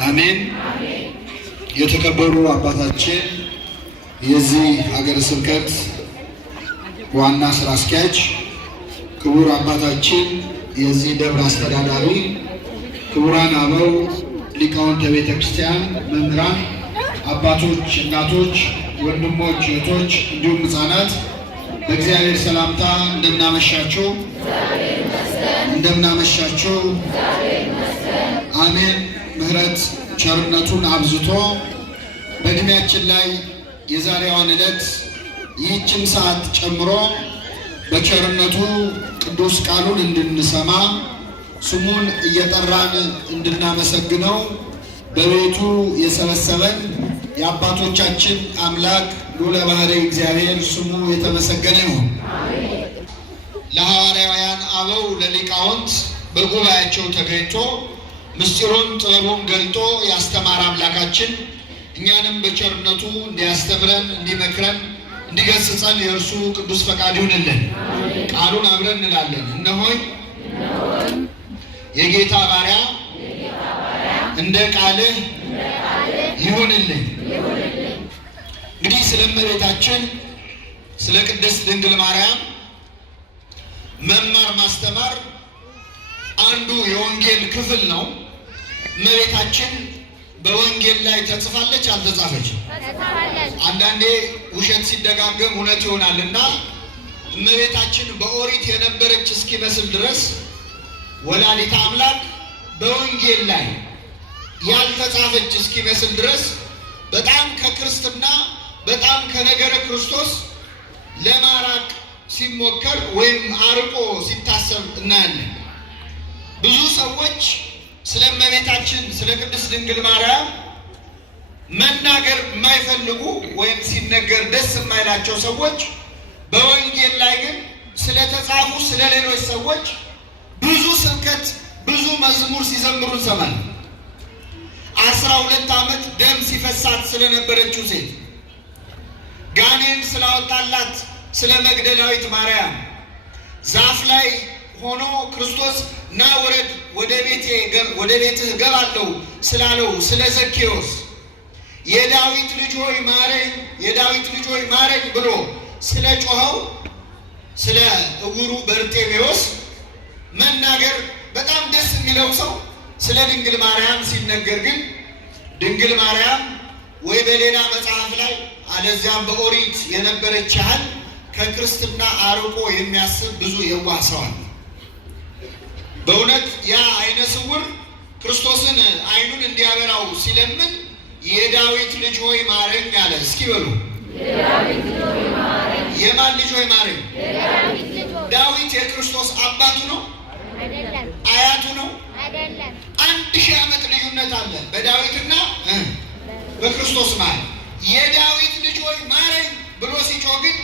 አሜን። የተከበሩ አባታችን የዚህ ሀገረ ስብከት ዋና ስራ አስኪያጅ፣ ክቡር አባታችን የዚህ ደብር አስተዳዳሪ፣ ክቡራን አበው ሊቃውንተ ቤተ ክርስቲያን፣ መምህራን፣ አባቶች፣ እናቶች፣ ወንድሞች፣ እህቶች እንዲሁም ሕፃናት በእግዚአብሔር ሰላምታ እንደምናመሻችሁ እንደምናመሻችሁ። አሜን። ምሕረት ቸርነቱን አብዝቶ በእድሜያችን ላይ የዛሬዋን ዕለት ይህችን ሰዓት ጨምሮ በቸርነቱ ቅዱስ ቃሉን እንድንሰማ ስሙን እየጠራን እንድናመሰግነው በቤቱ የሰበሰበን የአባቶቻችን አምላክ ልዑለ ባሕርይ እግዚአብሔር ስሙ የተመሰገነ ይሁን። ለሐዋርያውያን አበው ለሊቃውንት በጉባኤያቸው ተገኝቶ ምስጢሩን ጥበቡን ገልጦ ያስተማረ አምላካችን እኛንም በቸርነቱ እንዲያስተምረን እንዲመክረን እንዲገስጸን የእርሱ ቅዱስ ፈቃድ ይሁንልን። ቃሉን አብረን እንላለን። እነሆኝ የጌታ ባሪያ እንደ ቃልህ ይሁንልኝ። እንግዲህ ስለ እመቤታችን ስለ ቅድስት ድንግል ማርያም መማር ማስተማር አንዱ የወንጌል ክፍል ነው። እመቤታችን በወንጌል ላይ ተጽፋለች አልተጻፈች? አንዳንዴ ውሸት ሲደጋገም እውነት ይሆናልና እመቤታችን በኦሪት የነበረች እስኪመስል ድረስ ወላዲተ አምላክ በወንጌል ላይ ያልተጻፈች እስኪመስል ድረስ በጣም ከክርስትና በጣም ከነገረ ክርስቶስ ለማራቅ ሲሞከር ወይም አርቆ ሲታሰብ እናያለን። ብዙ ሰዎች ስለ እመቤታችን ስለ ቅድስት ድንግል ማርያም መናገር የማይፈልጉ ወይም ሲነገር ደስ የማይላቸው ሰዎች በወንጌል ላይ ግን ስለተጻፉ ስለ ሌሎች ሰዎች ብዙ ስብከት ብዙ መዝሙር ሲዘምሩ እንሰማለን። 12 ዓመት ደም ሲፈሳት ስለነበረችው ሴት፣ ጋኔን ስላወጣላት ስለ መግደላዊት ማርያም፣ ዛፍ ላይ ሆኖ ክርስቶስ ና ወረድ ወደ ቤትህ እገባለሁ ስላለው ስለ ዘኬዎስ፣ የዳዊት ልጅ ሆይ ማረኝ፣ የዳዊት ልጅ ሆይ ማረኝ ብሎ ስለ ጮኸው ስለ እውሩ በርጤሜዎስ መናገር በጣም ደስ የሚለው ሰው ስለ ድንግል ማርያም ሲነገር ግን ድንግል ማርያም ወይ በሌላ መጽሐፍ ላይ አለዚያም በኦሪት የነበረች ያህል ከክርስትና አርቆ የሚያስብ ብዙ የዋህ ሰው አለ። በእውነት ያ አይነ ስውር ክርስቶስን አይኑን እንዲያበራው ሲለምን የዳዊት ልጅ ሆይ ማረኝ አለ። እስኪ በሉ የማን ልጅ ሆይ ማረኝ? ዳዊት የክርስቶስ አባቱ ነው? አያቱ ነው? 1000 ዓመት ልዩነት አለ በዳዊትና በክርስቶስ ማለት። የዳዊት ልጅ ሆይ ማረኝ ብሎ ሲጮህ ግን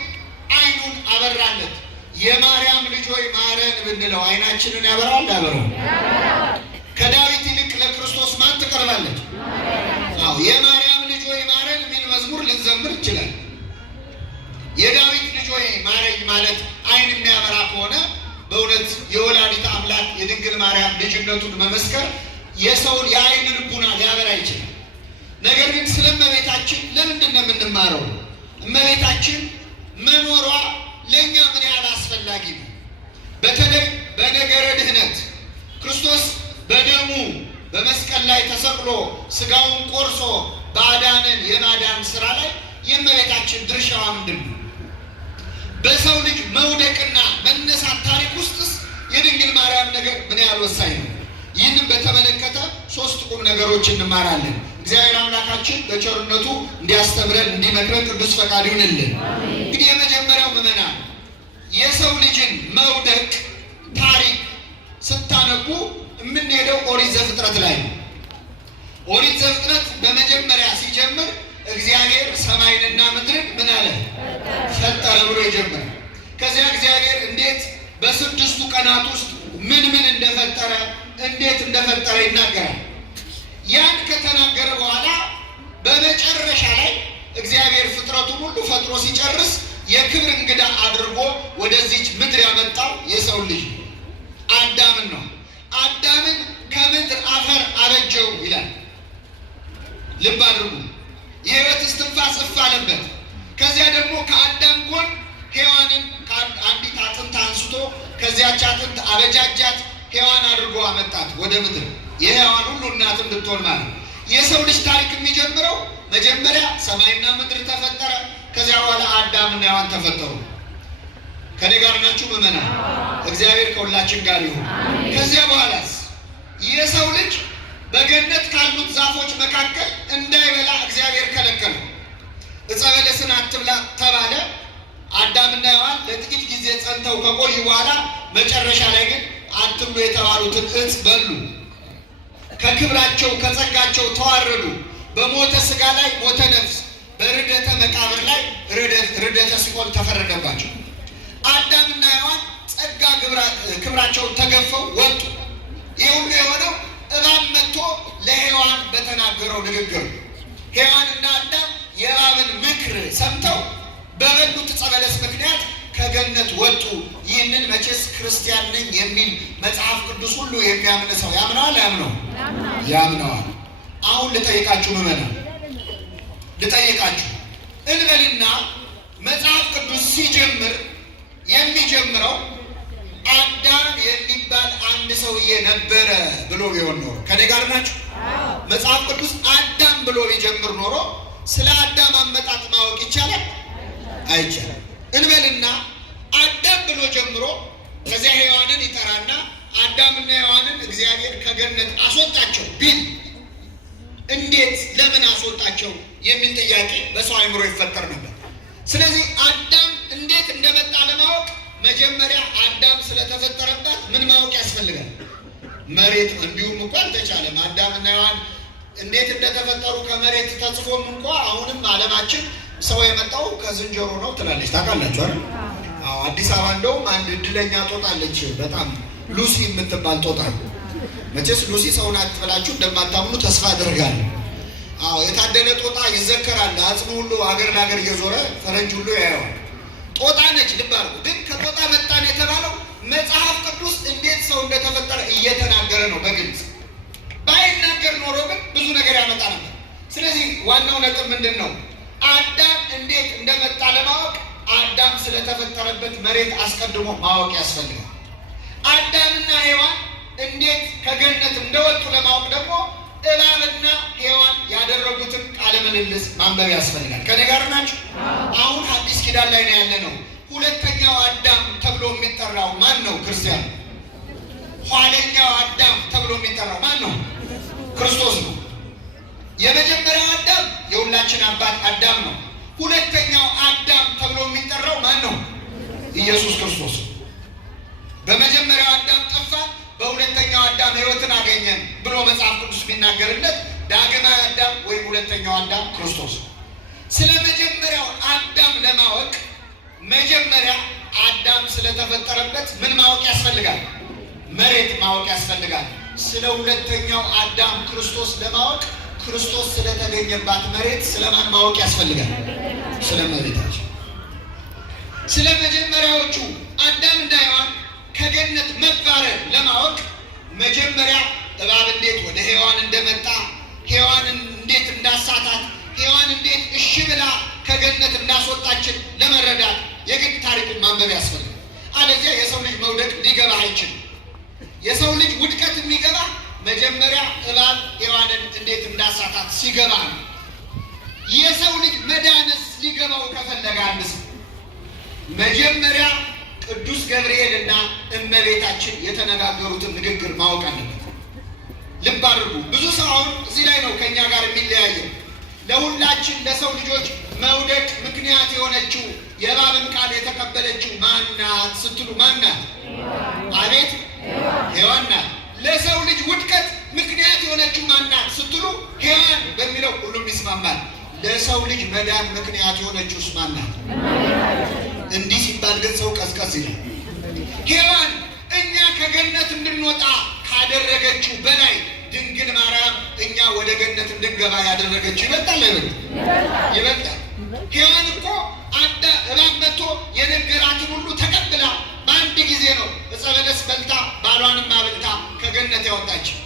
አይኑን አበራለት። የማርያም ልጅ ሆይ ማረን ብንለው አይናችንን ያበራል ያበራል? ከዳዊት ይልቅ ለክርስቶስ ማን ትቀርባለች? አዎ የማርያም ልጅ ሆይ ማረን የሚል መዝሙር ልንዘምር ይችላል። የዳዊት ልጅ ሆይ ማረኝ ማለት አይን የሚያበራ ከሆነ በእውነት የወላዲተ አምላክ የድንግል ማርያም ልጅነቱን መመስከር የሰውን የአይን ልቡና ሊያበራ ይችላል። ነገር ግን ስለ እመቤታችን ለምንድን ነው የምንማረው? እመቤታችን መኖሯ ለእኛ ምን ያህል አስፈላጊ ነው? በተለይ በነገረ ድህነት ክርስቶስ በደሙ በመስቀል ላይ ተሰቅሎ ስጋውን ቆርሶ ባዳንን የማዳን ስራ ላይ የእመቤታችን ድርሻዋ ምንድን ነው? በሰው ልጅ መውደቅና መነሳት ታሪክ ውስጥስ የድንግል ማርያም ነገር ምን ያህል ወሳኝ ነው? ይህንን በተመለከተ 3 ቁም ነገሮች እንማራለን። እግዚአብሔር አምላካችን በቸርነቱ እንዲያስተምረን እንዲመክረን ቅዱስ ፈቃድ ይሁንልን። እንግዲህ የመጀመሪያው ምዕመናን የሰው ልጅን መውደቅ ታሪክ ስታነቡ የምንሄደው ኦሪት ዘፍጥረት ላይ ነው። ኦሪት ዘፍጥረት በመጀመሪያ ሲጀምር እግዚአብሔር ሰማይንና ምድርን ምን አለ? ፈጠረ ብሎ ይጀምራል። ከዚያ እግዚአብሔር እንዴት በ6ቱ ቀናት ውስጥ ምን እንደፈጠረ እንዴት እንደፈጠረ ይናገራል። ያን ከተናገረ በኋላ በመጨረሻ ላይ እግዚአብሔር ፍጥረቱን ሁሉ ፈጥሮ ሲጨርስ የክብር እንግዳ አድርጎ ወደዚች ምድር ያመጣው የሰው ልጅ አዳምን ነው። አዳምን ከምድር አፈር አበጀው ይላል። ልብ አድርጉ። የሕይወት እስትንፋስ እፍ አለበት። ከዚያ ደግሞ ከአዳም ጎን ሔዋንን አንዲት አጥንት አንስቶ ከዚያች አጥንት አበጃጃት፣ ሔዋን አድርጎ አመጣት ወደ ምድር። የሔዋን ሁሉ እናት እንድትሆን ማለት ነው። የሰው ልጅ ታሪክ የሚጀምረው መጀመሪያ ሰማይና ምድር ተፈጠረ። ከዚያ በኋላ አዳምና ሔዋን ተፈጠሩ። ከኔ ጋር ናችሁ ምዕመናን? እግዚአብሔር ከሁላችን ጋር ይሁን። ከዚያ በኋላስ የሰው ልጅ በገነት ካሉት ዛፎች መካከል እንዳይበላ እግዚአብሔር ከለከለው። ዕፀ በለስን አትብላ ተባለ። አዳምና ሔዋን ለጥቂት ጊዜ ጸንተው ከቆዩ በኋላ መጨረሻ ላይ ግን አትብሉ የተባሉትን ዕፅ በሉ። ከክብራቸው ከጸጋቸው ተዋረዱ። በሞተ ሥጋ ላይ ሞተ ነፍስ፣ በርደተ መቃብር ላይ ርደተ ሲኦል ተፈረደባቸው። አዳምና ሔዋን ጸጋ ክብራቸውን ተገፈው ወጡ። ይህ ሁሉ የሆነው እባብ መጥቶ ለሔዋን በተናገረው ንግግር። ሔዋንና አዳም የእባብን ምክር ሰምተው በበሉት ዕፀ በለስ ምክንያት ከገነት ወጡ። ይህንን መቼስ ክርስቲያን ነኝ የሚል መጽሐፍ ቅዱስ ሁሉ የሚያምን ሰው ያምነዋል? ያምነዋል። አሁን ልጠይቃችሁ ምዕመናን፣ ልጠይቃችሁ እንበልና መጽሐፍ ቅዱስ ሲጀምር የሚጀምረው አዳም የሚባል አንድ ሰውዬ ነበረ ብሎ ቢሆን ኖሮ፣ ከኔ ጋር ናችሁ? መጽሐፍ ቅዱስ አዳም ብሎ ቢጀምር ኖሮ ስለ አዳም አመጣጥ ማወቅ ይቻላል? አይቻልም። እንበልና አዳም ብሎ ጀምሮ ከዚያ ሔዋንን ይጠራና አዳምና ሔዋንን እግዚአብሔር ከገነት አስወጣቸው ቢል እንዴት ለምን አስወጣቸው የሚል ጥያቄ በሰው አእምሮ ይፈጠር ነበር። ስለዚህ አዳም እንዴት እንደመጣ ለማወቅ መጀመሪያ አዳም ስለተፈጠረበት ምን ማወቅ ያስፈልጋል? መሬት። እንዲሁም እንኳ አልተቻለም። አዳምና ሔዋን እንዴት እንደተፈጠሩ ከመሬት ተጽፎም እንኳ አሁንም ዓለማችን ሰው የመጣው ከዝንጀሮ ነው ትላለች። ታውቃላችሁ አይደል? አዎ። አዲስ አበባ እንደውም አንድ እድለኛ ጦጣ አለች፣ በጣም ሉሲ የምትባል ጦጣ። መቼስ ሉሲ ሰው ናት ብላችሁ እንደማታምኑ ተስፋ አድርጋለሁ። አዎ፣ የታደለ ጦጣ ይዘከራል። አጽሙ ሁሉ ሀገር ለሀገር እየዞረ ፈረንጅ ሁሉ ያየዋል። ጦጣ ነች። ልብ አድርጉ። ግን ከጦጣ መጣን የተባለው መጽሐፍ ቅዱስ እንዴት ሰው እንደተፈጠረ እየተናገረ ነው በግልጽ። ባይናገር ኖሮ ግን ብዙ ነገር ያመጣ ነበር። ስለዚህ ዋናው ነጥብ ምንድን ነው? አዳም እንዴት እንደመጣ ለማወቅ አዳም ስለተፈጠረበት መሬት አስቀድሞ ማወቅ ያስፈልጋል። አዳምና ሔዋን እንዴት ከገነት እንደወጡ ለማወቅ ደግሞ እባብና ሔዋን ያደረጉትን ቃለ ምልልስ ማንበብ ያስፈልጋል። ከኔ ጋር ናችሁ? አሁን አዲስ ኪዳን ላይ ነው ያለ ነው። ሁለተኛው አዳም ተብሎ የሚጠራው ማን ነው? ክርስቲያን። ኋለኛው አዳም ተብሎ የሚጠራው ማን ነው? ክርስቶስ ነው። የመጀመሪያው አዳም የሁላችን አባት አዳም ነው። ሁለተኛው አዳም ተብሎ የሚጠራው ማን ነው? ኢየሱስ ክርስቶስ። በመጀመሪያው አዳም ጠፋን፣ በሁለተኛው አዳም ሕይወትን አገኘን ብሎ መጽሐፍ ቅዱስ የሚናገርለት ዳግማዊ አዳም ወይም ሁለተኛው አዳም ክርስቶስ። ስለ መጀመሪያው አዳም ለማወቅ መጀመሪያ አዳም ስለተፈጠረበት ምን ማወቅ ያስፈልጋል? መሬት ማወቅ ያስፈልጋል። ስለ ሁለተኛው አዳም ክርስቶስ ለማወቅ ክርስቶስ ስለተገኘባት መሬት ስለማን ማወቅ ያስፈልጋል? ስለ መሬታችን። ስለ መጀመሪያዎቹ አዳምና ሔዋን ከገነት መባረር ለማወቅ መጀመሪያ እባብ እንዴት ወደ ሔዋን እንደመጣ፣ ሔዋንን እንዴት እንዳሳታት፣ ሔዋን እንዴት እሺ ብላ ከገነት እንዳስወጣችን ለመረዳት የግድ ታሪኩን ማንበብ ያስፈልጋል። አለዚያ የሰው ልጅ መውደቅ ሊገባ አይችልም። የሰው ልጅ ውድቀት የሚገባ መጀመሪያ እባብ ሔዋንን እንዴት እንዳሳታት ሲገባ ነው። የሰው ልጅ መዳነስ ሊገባው ከፈለገ አንድ ሰው መጀመሪያ ቅዱስ ገብርኤል እና እመቤታችን የተነጋገሩትን ንግግር ማወቅ አለበት። ልብ አድርጉ። ብዙ ሰው አሁን እዚህ ላይ ነው ከእኛ ጋር የሚለያየው። ለሁላችን ለሰው ልጆች መውደቅ ምክንያት የሆነችው የእባብን ቃል የተቀበለችው ማናት ስትሉ ማናት? አቤት ሔዋን ናት። ለሰው ልጅ ውድቀት ምክንያት የሆነችው ማናት ስትሉ ሔዋን በሚለው ሁሉም ይስማማል። ለሰው ልጅ መዳን ምክንያት የሆነችውስ ማናት? እንዲህ ሲባል ግን ሰው ቀዝቀዝ ይላል። ሔዋን እኛ ከገነት እንድንወጣ ካደረገችው በላይ ድንግል ማርያም እኛ ወደ ገነት እንድንገባ ያደረገችው ይበልጣል አይበልጥም? ይበልጣል። ሔዋን እኮ እባብ መጥቶ የነገራትን ሁሉ ተቀብላ በአንድ ጊዜ ነው ዕፀ በለስ በልታ ባሏንም አብልታ ከገነት ያወጣችው።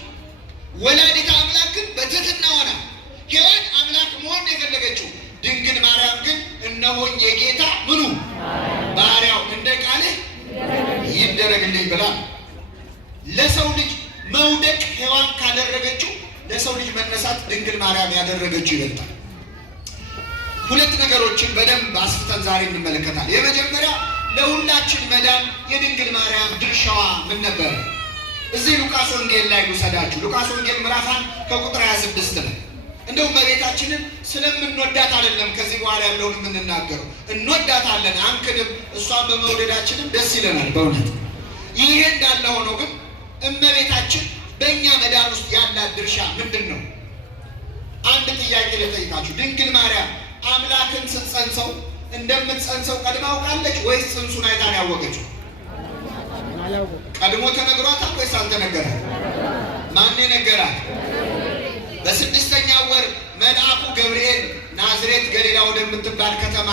ወላዲተ አምላክ ግን በትህትና ሆና ሔዋን እነሆኝ የጌታ ምኑ ባሪያው እንደ ቃልህ ይደረግልኝ ብላ ለሰው ልጅ መውደቅ ሔዋን ካደረገችው ለሰው ልጅ መነሳት ድንግል ማርያም ያደረገችው ይበልጣል። ሁለት ነገሮችን በደንብ አስፍተን ዛሬ እንመለከታለን። የመጀመሪያ ለሁላችን መዳን የድንግል ማርያም ድርሻዋ ምን ነበር? እዚህ ሉቃስ ወንጌል ላይ ልውሰዳችሁ። ሉቃስ ወንጌል ምዕራፍ 1 ከቁጥር 26 ላይ እንደው እመቤታችንን ስለምንወዳት አይደለም ከዚህ በኋላ ያለውን የምንናገረው። እንወዳታለን፣ አንክድም። እሷን በመውደዳችንም ደስ ይለናል በእውነት። ይሄ እንዳለ ሆኖ ግን እመቤታችን በእኛ መዳን ውስጥ ያላት ድርሻ ምንድን ነው? አንድ ጥያቄ ልጠይቃችሁ። ድንግል ማርያም አምላክን ስትጸንሰው እንደምትጸንሰው ቀድማ አውቃለች ወይስ ጽንሱን አይታ ነው ያወቀችው? ቀድሞ ተነግሯታል ወይስ አልተነገራት? ማን ነገራት? በስድስተኛው ወር መልአኩ ገብርኤል ናዝሬት ገሊላ ወደምትባል ከተማ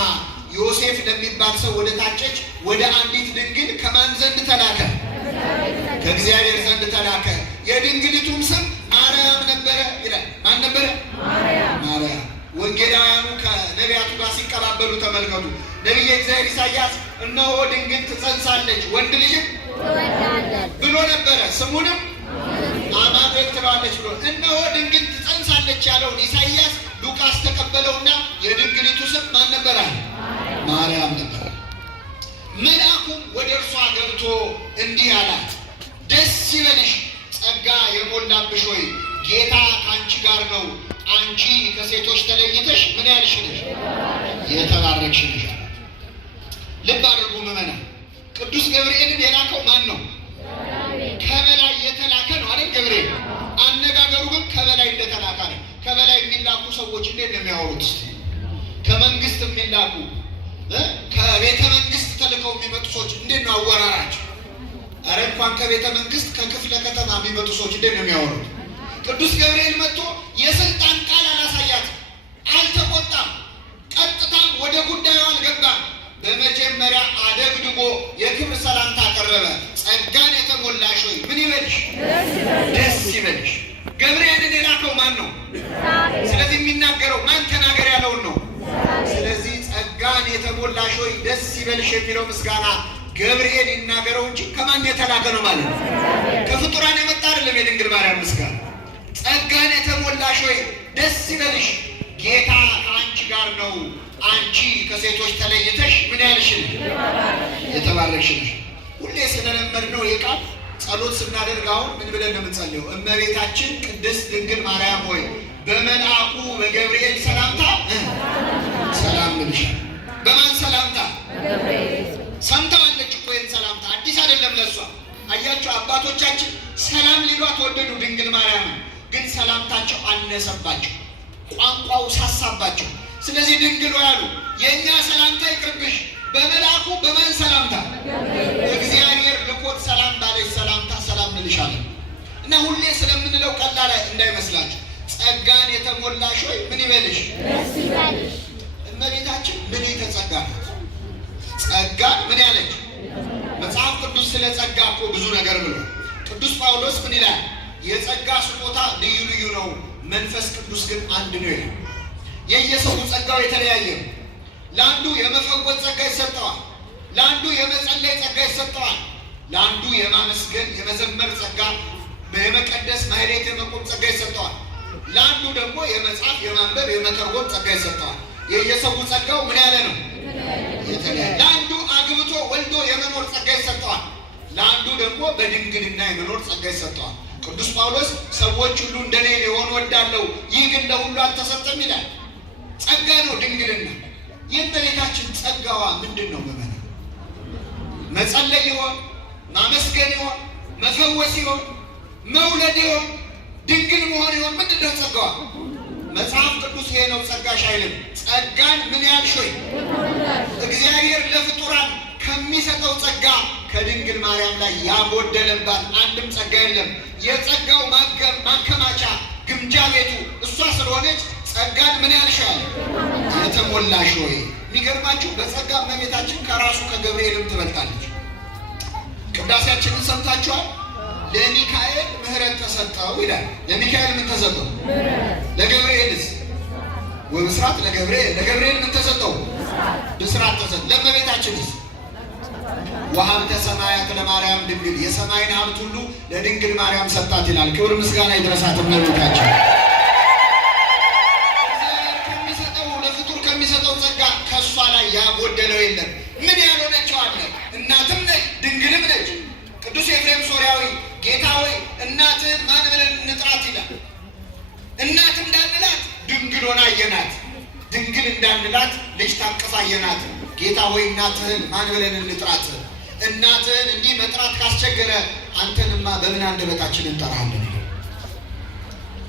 ዮሴፍ ለሚባል ሰው ወደ ታጨች ወደ አንዲት ድንግል ከማን ዘንድ ተላከ? ከእግዚአብሔር ዘንድ ተላከ። የድንግሊቱም ስም ማርያም ነበረ ይላል። ማን ነበረ? ማርያም። ወንጌላውያኑ ከነቢያቱ ጋር ሲቀባበሉ ተመልከቱ። ነቢየ እግዚአብሔር ኢሳያስ እነሆ ድንግል ትጸንሳለች ወንድ ልጅም ብሎ ነበረ፣ ስሙንም አማኑኤል ትለዋለች ብሎ። እነሆ ድንግል ትጸንሳለች ያለውን ኢሳያስ ሉቃስ ተቀበለውና የድንግሊቱ ስም ማን ነበረ? ማርያም ነበረ። መልአኩም ወደ እርሷ ገብቶ እንዲህ አላት፣ ደስ ይበልሽ ጸጋ የሞላብሽ ሆይ ጌታ ከአንቺ ጋር ነው። አንቺ ከሴቶች ተለይተሽ ምን ያልሽ ነሽ? የተባረክሽ ነሽ አላት። ልብ አድርጉ ምዕመናን፣ ቅዱስ ገብርኤልን የላከው ማን ነው? ከበላይ የተላከ ነው አይደል? ገብርኤል አነጋገሩ ግን ከበላይ እንደተላከ ነው። ከበላይ የሚላኩ ሰዎች እንዴት ነው የሚያወሩት? ከመንግስት የሚላኩ ከቤተ መንግስት ተልከው የሚመጡ ሰዎች እንዴት ነው አወራራቸው? አረ እንኳን ከቤተ መንግስት ከክፍለ ከተማ የሚመጡ ሰዎች እንዴት ነው የሚያወሩት? ቅዱስ ገብርኤል መጥቶ የስልጣን ቃል አላሳያትም፣ አልተቆጣም፣ ቀጥታም ወደ ጉዳዩ አልገባም። በመጀመሪያ አደግድጎ የክብር ሰላምታ አቀረበ። ጸጋን የተሞላሽ ሆይ ምን ይበልሽ? ደስ ይበልሽ። ገብርኤልን የላከው ማን ነው? ስለዚህ የሚናገረው ማን? ተናገር ያለውን ነው። ስለዚህ ጸጋን የተሞላሽ ሆይ ደስ ይበልሽ የሚለው ምስጋና ገብርኤል ይናገረው እንጂ ከማን የተላከ ነው ማለት ነው? ከፍጡራን የመጣ አይደለም። የድንግል ማርያም ምስጋና ጸጋን የተሞላሽ ሆይ ደስ ይበልሽ ጌታ ከአንቺ ጋር ነው። አንቺ ከሴቶች ተለይተሽ ምን ያልሽ? የተባረክሽ ነሽ። ሁሌ ስለለመድነው ይህ ቃል ጸሎት ስናደርግ አሁን ምን ብለን ነው የምንጸልየው? እመቤታችን ቅድስት ድንግል ማርያም ሆይ በመልአኩ በገብርኤል ሰላምታ ሰላም ልልሻል። በማን ሰላምታ? ሰምተዋለች እኮ ይህን ሰላምታ፣ አዲስ አይደለም ለሷ። አያቸው አባቶቻችን ሰላም ሊሏት ወደዱ ድንግል ማርያምን፣ ግን ሰላምታቸው አነሰባቸው፣ ቋንቋው ሳሳባቸው። ስለዚህ ድንግል ያሉ የእኛ ሰላምታ ይቅርብሽ፣ በመልአኩ በማን ሰላምታ? እግዚአብሔር ልኮት ሰላም ባለች ሰላምታ ሰላም እንልሻለን። እና ሁሌ ስለምንለው ቀላል እንዳይመስላችሁ። ጸጋን የተሞላሽ ሆይ ምን ይበልሽ? ደስ ይበልሽ። እመቤታችን ምን የተጸጋ ናት? ጸጋ ምን ያለች? መጽሐፍ ቅዱስ ስለ ጸጋ እኮ ብዙ ነገር ብሏል። ቅዱስ ጳውሎስ ምን ይላል? የጸጋ ስጦታ ልዩ ልዩ ነው፣ መንፈስ ቅዱስ ግን አንድ ነው ይላል። የየሰው ጸጋው የተለያየ ነው። ለአንዱ የመፈወስ ጸጋ ይሰጠዋል፣ ለአንዱ የመጸለይ ጸጋ ይሰጠዋል፣ ለአንዱ የማመስገን የመዘመር ጸጋ፣ የመቀደስ ማህሌት የመቆም ጸጋ ይሰጠዋል፣ ለአንዱ ደግሞ የመጻፍ የማንበብ የመተርጎም ጸጋ ይሰጠዋል። የየሰው ጸጋው ምን ያለ ነው? የተለያየ። ለአንዱ አግብቶ ወልዶ የመኖር ጸጋ ይሰጠዋል፣ ለአንዱ ደግሞ በድንግልና የመኖር ጸጋ ይሰጠዋል። ቅዱስ ጳውሎስ ሰዎች ሁሉ እንደኔ ሊሆኑ ወዳለው፣ ይህ ግን ለሁሉ አልተሰጠም ይላል። ጸጋ ነው ድንግልና። የእመቤታችን ጸጋዋ ምንድን ነው? መጸለይ ይሆን? ማመስገን ይሆን? መፈወስ ይሆን? መውለድ ይሆን? ድንግል መሆን ይሆን? ምንድን ነው ጸጋዋ? መጽሐፍ ቅዱስ ይሄ ነው ጸጋሽ አይልም። ጸጋን ምን ያልሽ ሆይ እግዚአብሔር ለፍጡራን ከሚሰጠው ጸጋ ከድንግል ማርያም ላይ ያጎደለባት አንድም ጸጋ የለም። የጸጋው ማከማቻ ግምጃ ቤቱ እሷ ስለሆነች ጸጋን ምን ያልሻል? የተሞላሽ ሆይ። የሚገርማችሁ በጸጋ እመቤታችን ከራሱ ከገብርኤልም ትበልጣለች። ቅዳሴያችንን ሰምታችኋል። ለሚካኤል ምሕረት ተሰጠው ይላል። ለሚካኤል ምን ተሰጠው? ለገብርኤልስ? ወብስራት ለገብርኤል። ለገብርኤል ምን ተሰጠው? ብስራት ተሰጠ። ለእመቤታችንስ ወሀብተ ሰማያት ለማርያም ድንግል የሰማይን ሀብት ሁሉ ለድንግል ማርያም ሰጣት ይላል። ክብር ምስጋና ይድረሳት እመቤታችን። ከሚሰጠው ለፍጡር ከሚሰጠው ጸጋ ከእሷ ላይ ያጎደለው የለም። ምን ያልሆነችው አለ? እናትም ነች ድንግልም ነች። ቅዱስ ኤፍሬም ሶርያዊ ጌታ ሆይ እናትህን ማን ብለን እንጥራት ይላል። እናት እንዳንላት ድንግል ሆና አየናት፣ ድንግል እንዳንላት ልጅ ታቅፋ አየናት። ጌታ ሆይ እናትህን ማን ብለን እንጥራት? እናትህን እንዲህ መጥራት ካስቸገረ አንተንማ በምን አንደበታችን እንጠራለን?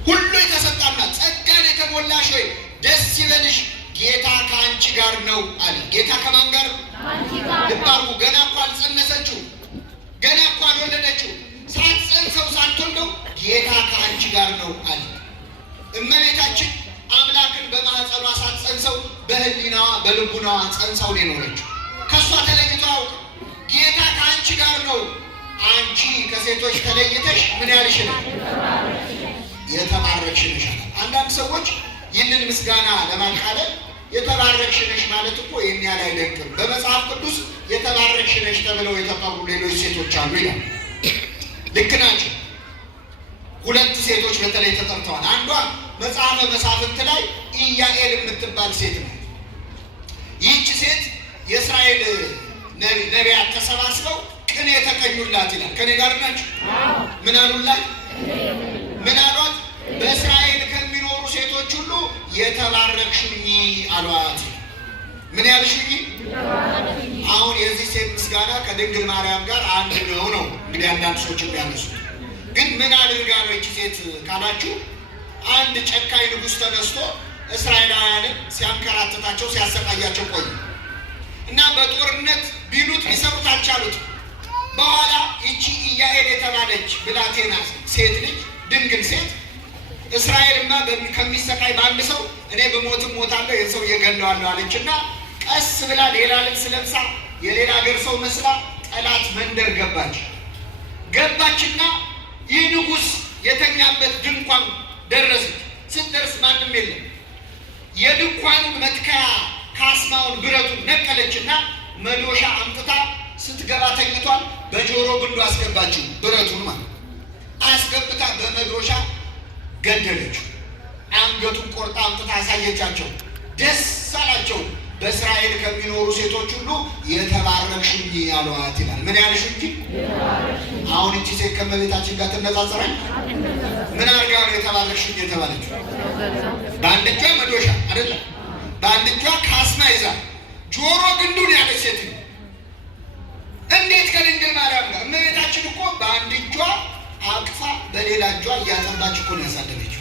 ሁሉ የተሰጣና ጸጋን የተሞላሽ ሆይ ደስ ይበልሽ ጌታ ከአንቺ ጋር ነው አለ። ጌታ ከማን ጋር? ልብ አድርጉ። ገና እኮ አልጸነሰችው፣ ገና እኮ አልወለደችው። ሳትጸንሰው ሳትወልደው ጌታ ከአንቺ ጋር ነው አለ። እመቤታችን አምላክን በማህፀኗ ሳትጸንሰው በህሊናዋ በልቡናዋ ጸንሳው ነው የኖረችው። ከእሷ ተለይቶ አውቅ። ጌታ ከአንቺ ጋር ነው። አንቺ ከሴቶች ተለይተሽ ምን ያልሽ ነው? የተባረክሽ ነሽ። አንዳንድ ሰዎች ይህንን ምስጋና ለማቃለል የተባረክሽ ነሽ ማለት እኮ ይህን ያህል አይደንቅም፣ በመጽሐፍ ቅዱስ የተባረክሽ ነሽ ተብለው የተጠሩ ሌሎች ሴቶች አሉ ይላል። ልክ ናቸው። ሁለት ሴቶች በተለይ ተጠርተዋል። አንዷ መጽሐፈ መሳፍንት ላይ ኢያኤል የምትባል ሴት ናት። ይህች ሴት የእስራኤል ነቢያት ተሰባስበው ቅኔ የተቀኙላት ይላል። ከኔ ጋር ናቸው። ምን አሉላት? ምን አሏት? በእስራኤል ከሚኖሩ ሴቶች ሁሉ የተባረክሽኝ አሏት። ምን ያልሽኝ? አሁን የዚህ ሴት ምስጋና ከድንግል ማርያም ጋር አንድ ነው ነው እንግዲህ አንዳንድ ሰዎች የሚያነሱት። ግን ምን አድርጋ ነው ይቺ ሴት ካላችሁ፣ አንድ ጨካኝ ንጉሥ ተነስቶ እስራኤላውያንን ሲያንከራትታቸው ሲያሰቃያቸው ቆዩ እና በጦርነት ቢሉት ሊሰሩት አልቻሉት። በኋላ ይቺ ኢያኤል የተባለች ብላቴና ሴት ልጅ ድንግል ሴት እስራኤልማ ከሚሰቃይ በአንድ ሰው እኔ በሞትም ሞታለሁ ይህን ሰው እየገለዋለሁ አለችና ቀስ ብላ ሌላ ልብስ ለብሳ የሌላ ሀገር ሰው መስላ ጠላት መንደር ገባችና ይህ ንጉሥ የተኛበት ድንኳን ደረሰች። ስትደርስ ማንም የለም። የድንኳኑን መትከያ ካስማውን ብረቱን ነቀለችና መዶሻ አምጥታ ስትገባ ተኝቷል። በጆሮ ግንዱ አስገባችው። ብረቱን ማለት አስገብታ በመዶሻ ገደለችው። አንገቱን ቆርጣ አምጥታ አሳየቻቸው። ደስ አላቸው። በእስራኤል ከሚኖሩ ሴቶች ሁሉ የተባረክሽኝ ያሏት ይላል። ምን ያልሽ እንጂ አሁን እቺ ሴት ከእመቤታችን ጋር ትነጻጸራል? ምን አድርጋ ነው የተባረክሽኝ የተባለችው? በአንድ እጇ መዶሻ አይደለም፣ በአንድ እጇ ካስማ ይዛ ጆሮ ግንዱን ያለች ሴት ነው። እንዴት ከድንግል ማርያም ጋር? እመቤታችን እኮ በአንድ እጇ አቅፋ በሌላ እጇ እያጠባች እኮ ነው ያሳደገችው።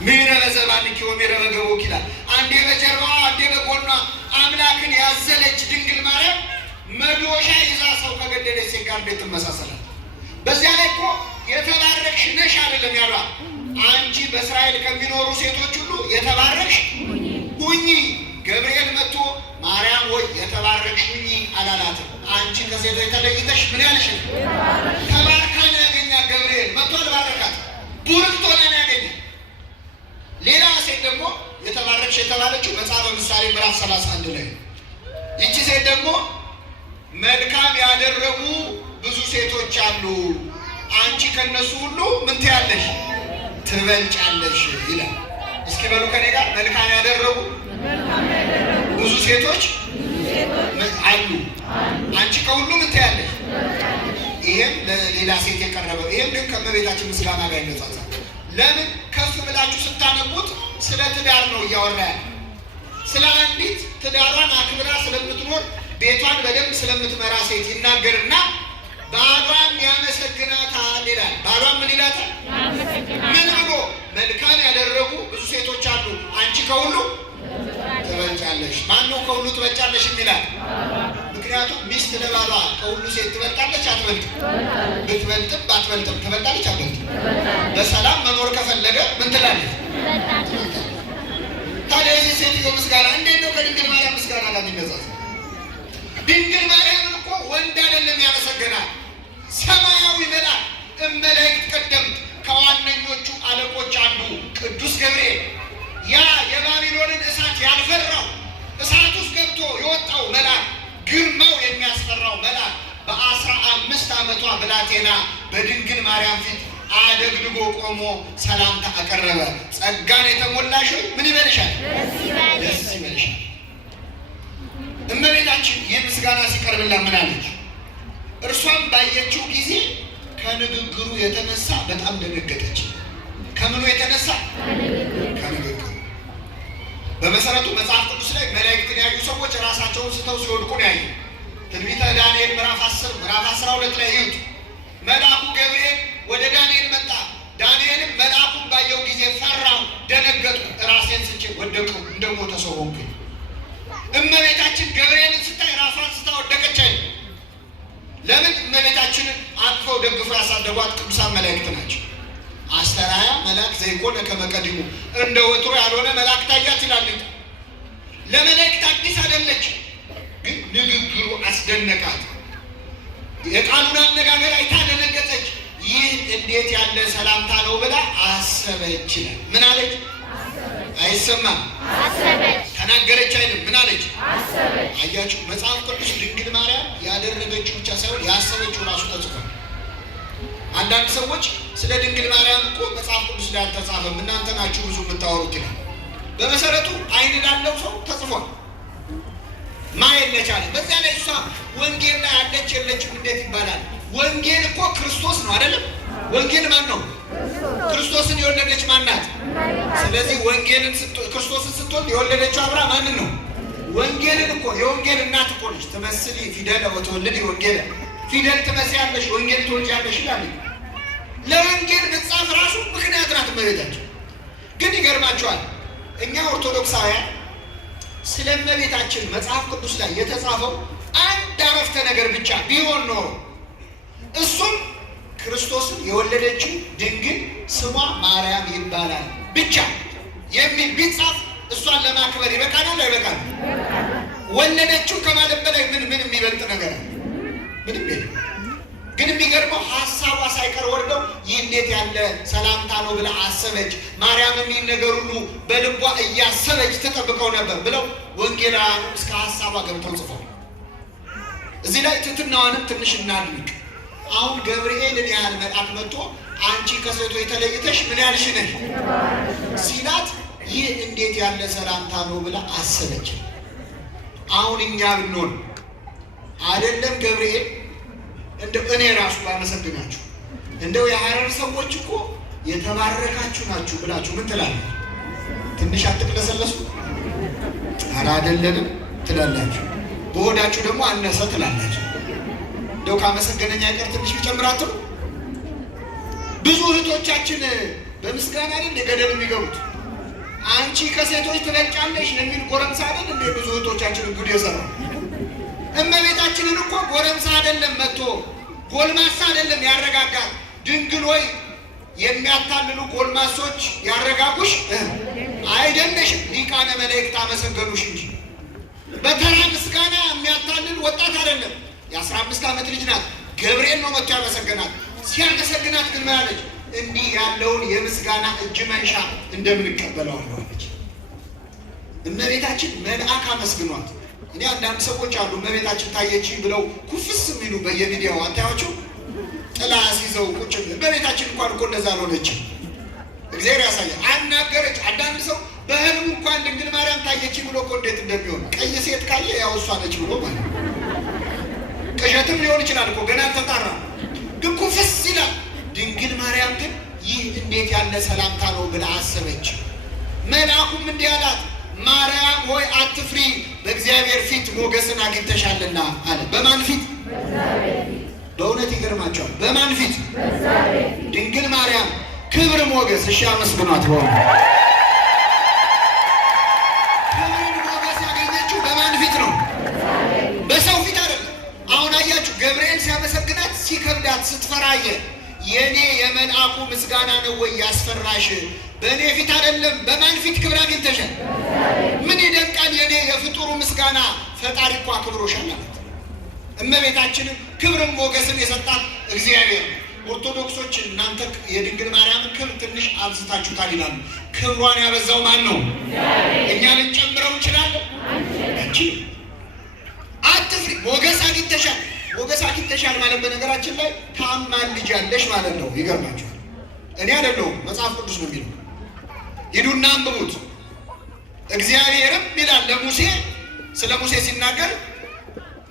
ምሕረ በዘባንኪ ወምሕረ በገቦኪ ይላል። አንዴ በጀርባዋ አንዴ በጎኗ አምላክን ያዘለች ድንግል ማርያም መዶሻ ይዛ ሰው ከገደለች ሴት ጋር እንዴት ትመሳሰላል? በዚያ ላይ እኮ የተባረክሽ ነሽ አይደለም ያሏት። አንቺ በእስራኤል ከሚኖሩ ሴቶች ሁሉ የተባረክሽ ሁኚ። ገብርኤል መጥቶ ማርያም ወይ የተባረክሽ ሁኚ አላላትም። አንቺ ከሴቶች ተለይተሽ ምን ያልሽ ነው? ተባርካ ነው ያገኛት። ገብርኤል መጥቶ አልባረካት፣ ቡርክት ሆና ነው ያገኛት። ሌላ ሴት ደግሞ የተባረክሽ የተባለችው መጽሐፈ ምሳሌ ምዕራፍ 31 ላይ ይቺ ሴት ደግሞ መልካም ያደረጉ ብዙ ሴቶች አሉ፣ አንቺ ከነሱ ሁሉ ምን ትያለሽ? ትበልጫለሽ ይላል። እስኪ በሉ ከኔ ጋር መልካም ያደረጉ ብዙ ሴቶች አሉ፣ አንቺ ከሁሉ ምን ትያለሽ? ይሄም ለሌላ ሴት የቀረበው። ይሄም ግን ከእመቤታችን ምስጋና ጋር ይነጻጻል። ለምን ከፍ ብላችሁ ስታነቡት ስለ ትዳር ነው እያወራ ያለ። ስለ አንዲት ትዳሯን አክብራ ስለምትኖር ቤቷን በደንብ ስለምትመራ ሴት ይናገርና ባሏን ያመሰግናታል ይላል። ባሏን ምን ይላታል? ምን ብሎ? መልካም ያደረጉ ብዙ ሴቶች አሉ፣ አንቺ ከሁሉ ትበልጫለሽ። ማነው ከሁሉ ትበልጫለሽ የሚላል? ምክንያቱም ሚስት ለባሏ ከሁሉ ሴት ትበልጣለች አትበልጥም? ብትበልጥም ባትበልጥም ትበልጣለች አትበልጥም? በሰላም መኖር ከፈለገ ምን ትላለች? ታዲያ የዚህ ሴትዮ ምስጋና እንዴት ነው ከድንግል ማርያም ምስጋና ጋር የሚነጻጸር? ድንግል ማርያም እኮ ወንድ አይደለም ያመሰገናል፣ ሰማያዊ መልአክ እመላእክት ቀደምት ከዋነኞቹ አለቆች አንዱ ቅዱስ ገብርኤል ያ የባቢሎንን እሳት ያልፈራው እሳት ውስጥ ገብቶ የወጣው መልአክ ግርማው የሚያስፈራው መልአክ በ15 ዓመቷ ብላቴና በድንግል ማርያም ፊት አደግድጎ ቆሞ ሰላምታ አቀረበ። ጸጋን የተሞላሽ ሆይ ምን ይበልሻል? ደስ ይበልሻል። እመቤታችን ይህ ምስጋና ሲቀርብላት ምን አለች? እርሷም ባየችው ጊዜ ከንግግሩ የተነሳ በጣም ደነገጠች። ከምኑ የተነሳ? ከንግግሩ። በመሰረቱ መጽሐፍ ቅዱስ ላይ መላእክትን ያዩ ሰዎች ራሳቸውን ስተው ሲወድቁ ነው ያዩ። ትንቢተ ዳንኤል ምዕራፍ 10 ምዕራፍ 12 ላይ ይዩት። መልአኩ ገብርኤል ወደ ዳንኤል መጣ። ዳንኤልም መልአኩን ባየው ጊዜ ፈራው፣ ደነገጥኩ፣ ራሴን ስቼ ወደቅሁ፣ እንደሞተ ሰው ሆንኩ። እመቤታችን ገብርኤልን ስታይ ራሷን ስታ ወደቀች አይደል? ለምን? እመቤታችንን አቅፈው ደግፈው ያሳደጓት ቅዱሳን መላእክት ናቸው። አስተራያ መልአክ ዘይኮነ ከመ ቀዲሙ፣ እንደ ወትሮ ያልሆነ መልአክ ታያት ይላል። ለመላእክት አዲስ አይደለች፣ ግን ንግግሩ አስደነቃት። የቃሉን አነጋገር አይታ ደነገጠች። ይህ እንዴት ያለ ሰላምታ ነው ብላ አሰበች። ምን አለች? አይሰማም። አሰበች። ተናገረች አይደል? ምን አለች? አሰበች። አያችሁ፣ መጽሐፍ ቅዱስ ድንግል ማርያም ያደረገችው ብቻ ሳይሆን ያሰበችው ራሱ ተጽፏል። አንዳንድ ሰዎች ስለ ድንግል ማርያም እኮ መጽሐፍ ቅዱስ ላይ አልተጻፈም፣ እናንተ ናችሁ ብዙ የምታወሩት ይላል። በመሰረቱ አይን ላለው ሰው ተጽፏል። ማየት ለቻለ በዚያ ላይ እሷ ወንጌል ላይ አለች የለችም እንዴት ይባላል? ወንጌል እኮ ክርስቶስ ነው አይደለም? ወንጌል ማን ነው? ክርስቶስን የወለደች ማን ናት? ስለዚህ ወንጌልን ክርስቶስን ስትወልድ የወለደችው አብራ ማንን ነው? ወንጌልን እኮ የወንጌል እናት እኮ ነች። ትመስሊ ፊደለ ወትወልድ ወንጌል፣ ፊደል ትመስያለሽ ወንጌል ትወልጃለሽ ይላል። ለወንጌል መጻፍ ራሱ ምክንያት ናት እመቤታችን። ግን ይገርማችኋል፣ እኛ ኦርቶዶክሳውያን ስለ እመቤታችን መጽሐፍ ቅዱስ ላይ የተጻፈው አንድ አረፍተ ነገር ብቻ ቢሆን ኖሮ እሱም ክርስቶስን የወለደችው ድንግል ስሟ ማርያም ይባላል ብቻ የሚል ቢጻፍ እሷን ለማክበር ይበቃናል አይበቃም? ወለደችው ከማለት በላይ ምን የሚበልጥ ነገር ምንም የለም። ግን የሚገርመው ሀሳቧ ሳይቀር ወርደው ይህ እንዴት ያለ ሰላምታ ነው ብላ አሰበች። ማርያም የሚል ነገር ሁሉ በልቧ እያሰበች ተጠብቀው ነበር ብለው ወንጌላውያኑ እስከ ሀሳቧ ገብተው ጽፈው እዚህ ላይ ትሕትናዋንም ትንሽ እናድንቅ። አሁን ገብርኤልን ያህል መልአክ መጥቶ አንቺ ከሴቶች ተለይተሽ ምን ያልሽ ነሽ ሲላት ይህ እንዴት ያለ ሰላምታ ነው ብላ አሰበች። አሁን እኛ ብንሆን አይደለም ገብርኤል እንደው እኔ ራሱ ባመሰግናችሁ እንደው የሐረር ሰዎች እኮ የተባረካችሁ ናችሁ ብላችሁ ምን ትላለህ? ትንሽ አትቅለሰለሱ? ኧረ አይደለንም ትላላችሁ። በሆዳችሁ ደግሞ አነሰ ትላላችሁ። እንደው ካመሰገነኛ አይቀር ትንሽ ቢጨምራችሁ። ብዙ እህቶቻችን በምስጋና አይደል ገደል የሚገቡት። አንቺ ከሴቶች ትበልጫለሽ የሚል ጎረምሳ አይደል እንደ ብዙ እህቶቻችን ጉድ የሰራው። እመቤታችንን እኮ ጎረምሳ አይደለም መጥቶ ጎልማሳ አይደለም ያረጋጋል። ድንግል ሆይ የሚያታልሉ ጎልማሶች ያረጋጉሽ አይደለሽም፣ ሊቃነ መላእክት አመሰገኑሽ እንጂ። በተራ ምስጋና የሚያታልል ወጣት አይደለም፣ የ15 ዓመት ልጅ ናት። ገብርኤል ነው መጥቶ ያመሰገናት። ሲያመሰግናት ግን ምን አለች? እንዲህ ያለውን የምስጋና እጅ መንሻ እንደምንቀበለው አለች። እመቤታችን መልአክ አመስግኗት። እኔ አንዳንድ ሰዎች አሉ እመቤታችን ታየች ብለው ኩፍስ የሚሉ በየሚዲያው አታያቸው? ጥላ ሲይዘው ቁጭ እመቤታችን እንኳን እኮ እንደዛ አልሆነችም። እግዚአብሔር ያሳያል። አናገረች። አንዳንድ ሰው በህልሙ እንኳን ድንግል ማርያም ታየች ብሎ እኮ እንዴት እንደሚሆን ቀይ ሴት ካየ ያው እሷ ነች ብሎ ማለት ቅዠትም ሊሆን ይችላል እኮ ገና አልተጣራም። ግን ኩፍስ ይላል። ድንግል ማርያም ግን ይህ እንዴት ያለ ሰላምታ ነው ብላ አሰበች። መልአኩም እንዲህ አላት፣ ማርያም ሆይ አትፍሪ፣ በእግዚአብሔር ፊት ሞገስን አግኝተሻልና አለ። በማን ፊት? በእውነት ይገርማቸዋል። በማን ፊት? ድንግል ማርያም ክብር ሞገስ። እሺ አመስግኗት። በእውነት ክብር ሞገስ ያገኘችው በማን ፊት ነው? በሰው ፊት አይደለም። አሁን አያችሁ ገብርኤል ሲያመሰግናት ሲከብዳት ስትፈራየ የኔ የመልአኩ ምስጋና ነው ወይ ያስፈራሽ? በእኔ ፊት አይደለም። በማን ፊት ክብር አግኝተሻል? ምን ይደንቃል የኔ የፍጡሩ ምስጋና፣ ፈጣሪ እኮ አክብሮሻል አላት። እመቤታችንን ክብርም ሞገስን የሰጣት እግዚአብሔር። ኦርቶዶክሶች እናንተ የድንግል ማርያምን ክብር ትንሽ አብዝታችሁታል ይላሉ። ክብሯን ያበዛው ማን ነው? እኛ ልንጨምረው እንችላለን እንጂ አትፍሪ፣ ሞገስ አግኝተሻል። ሞገስ አግኝተሻል ማለት በነገራችን ላይ ታማልጃለሽ ማለት ነው። ይገርማችኋል። እኔ አይደለሁም፣ መጽሐፍ ቅዱስ ነው የሚለው። ሂዱና አንብቡት። እግዚአብሔርም ይላል ለሙሴ፣ ስለ ሙሴ ሲናገር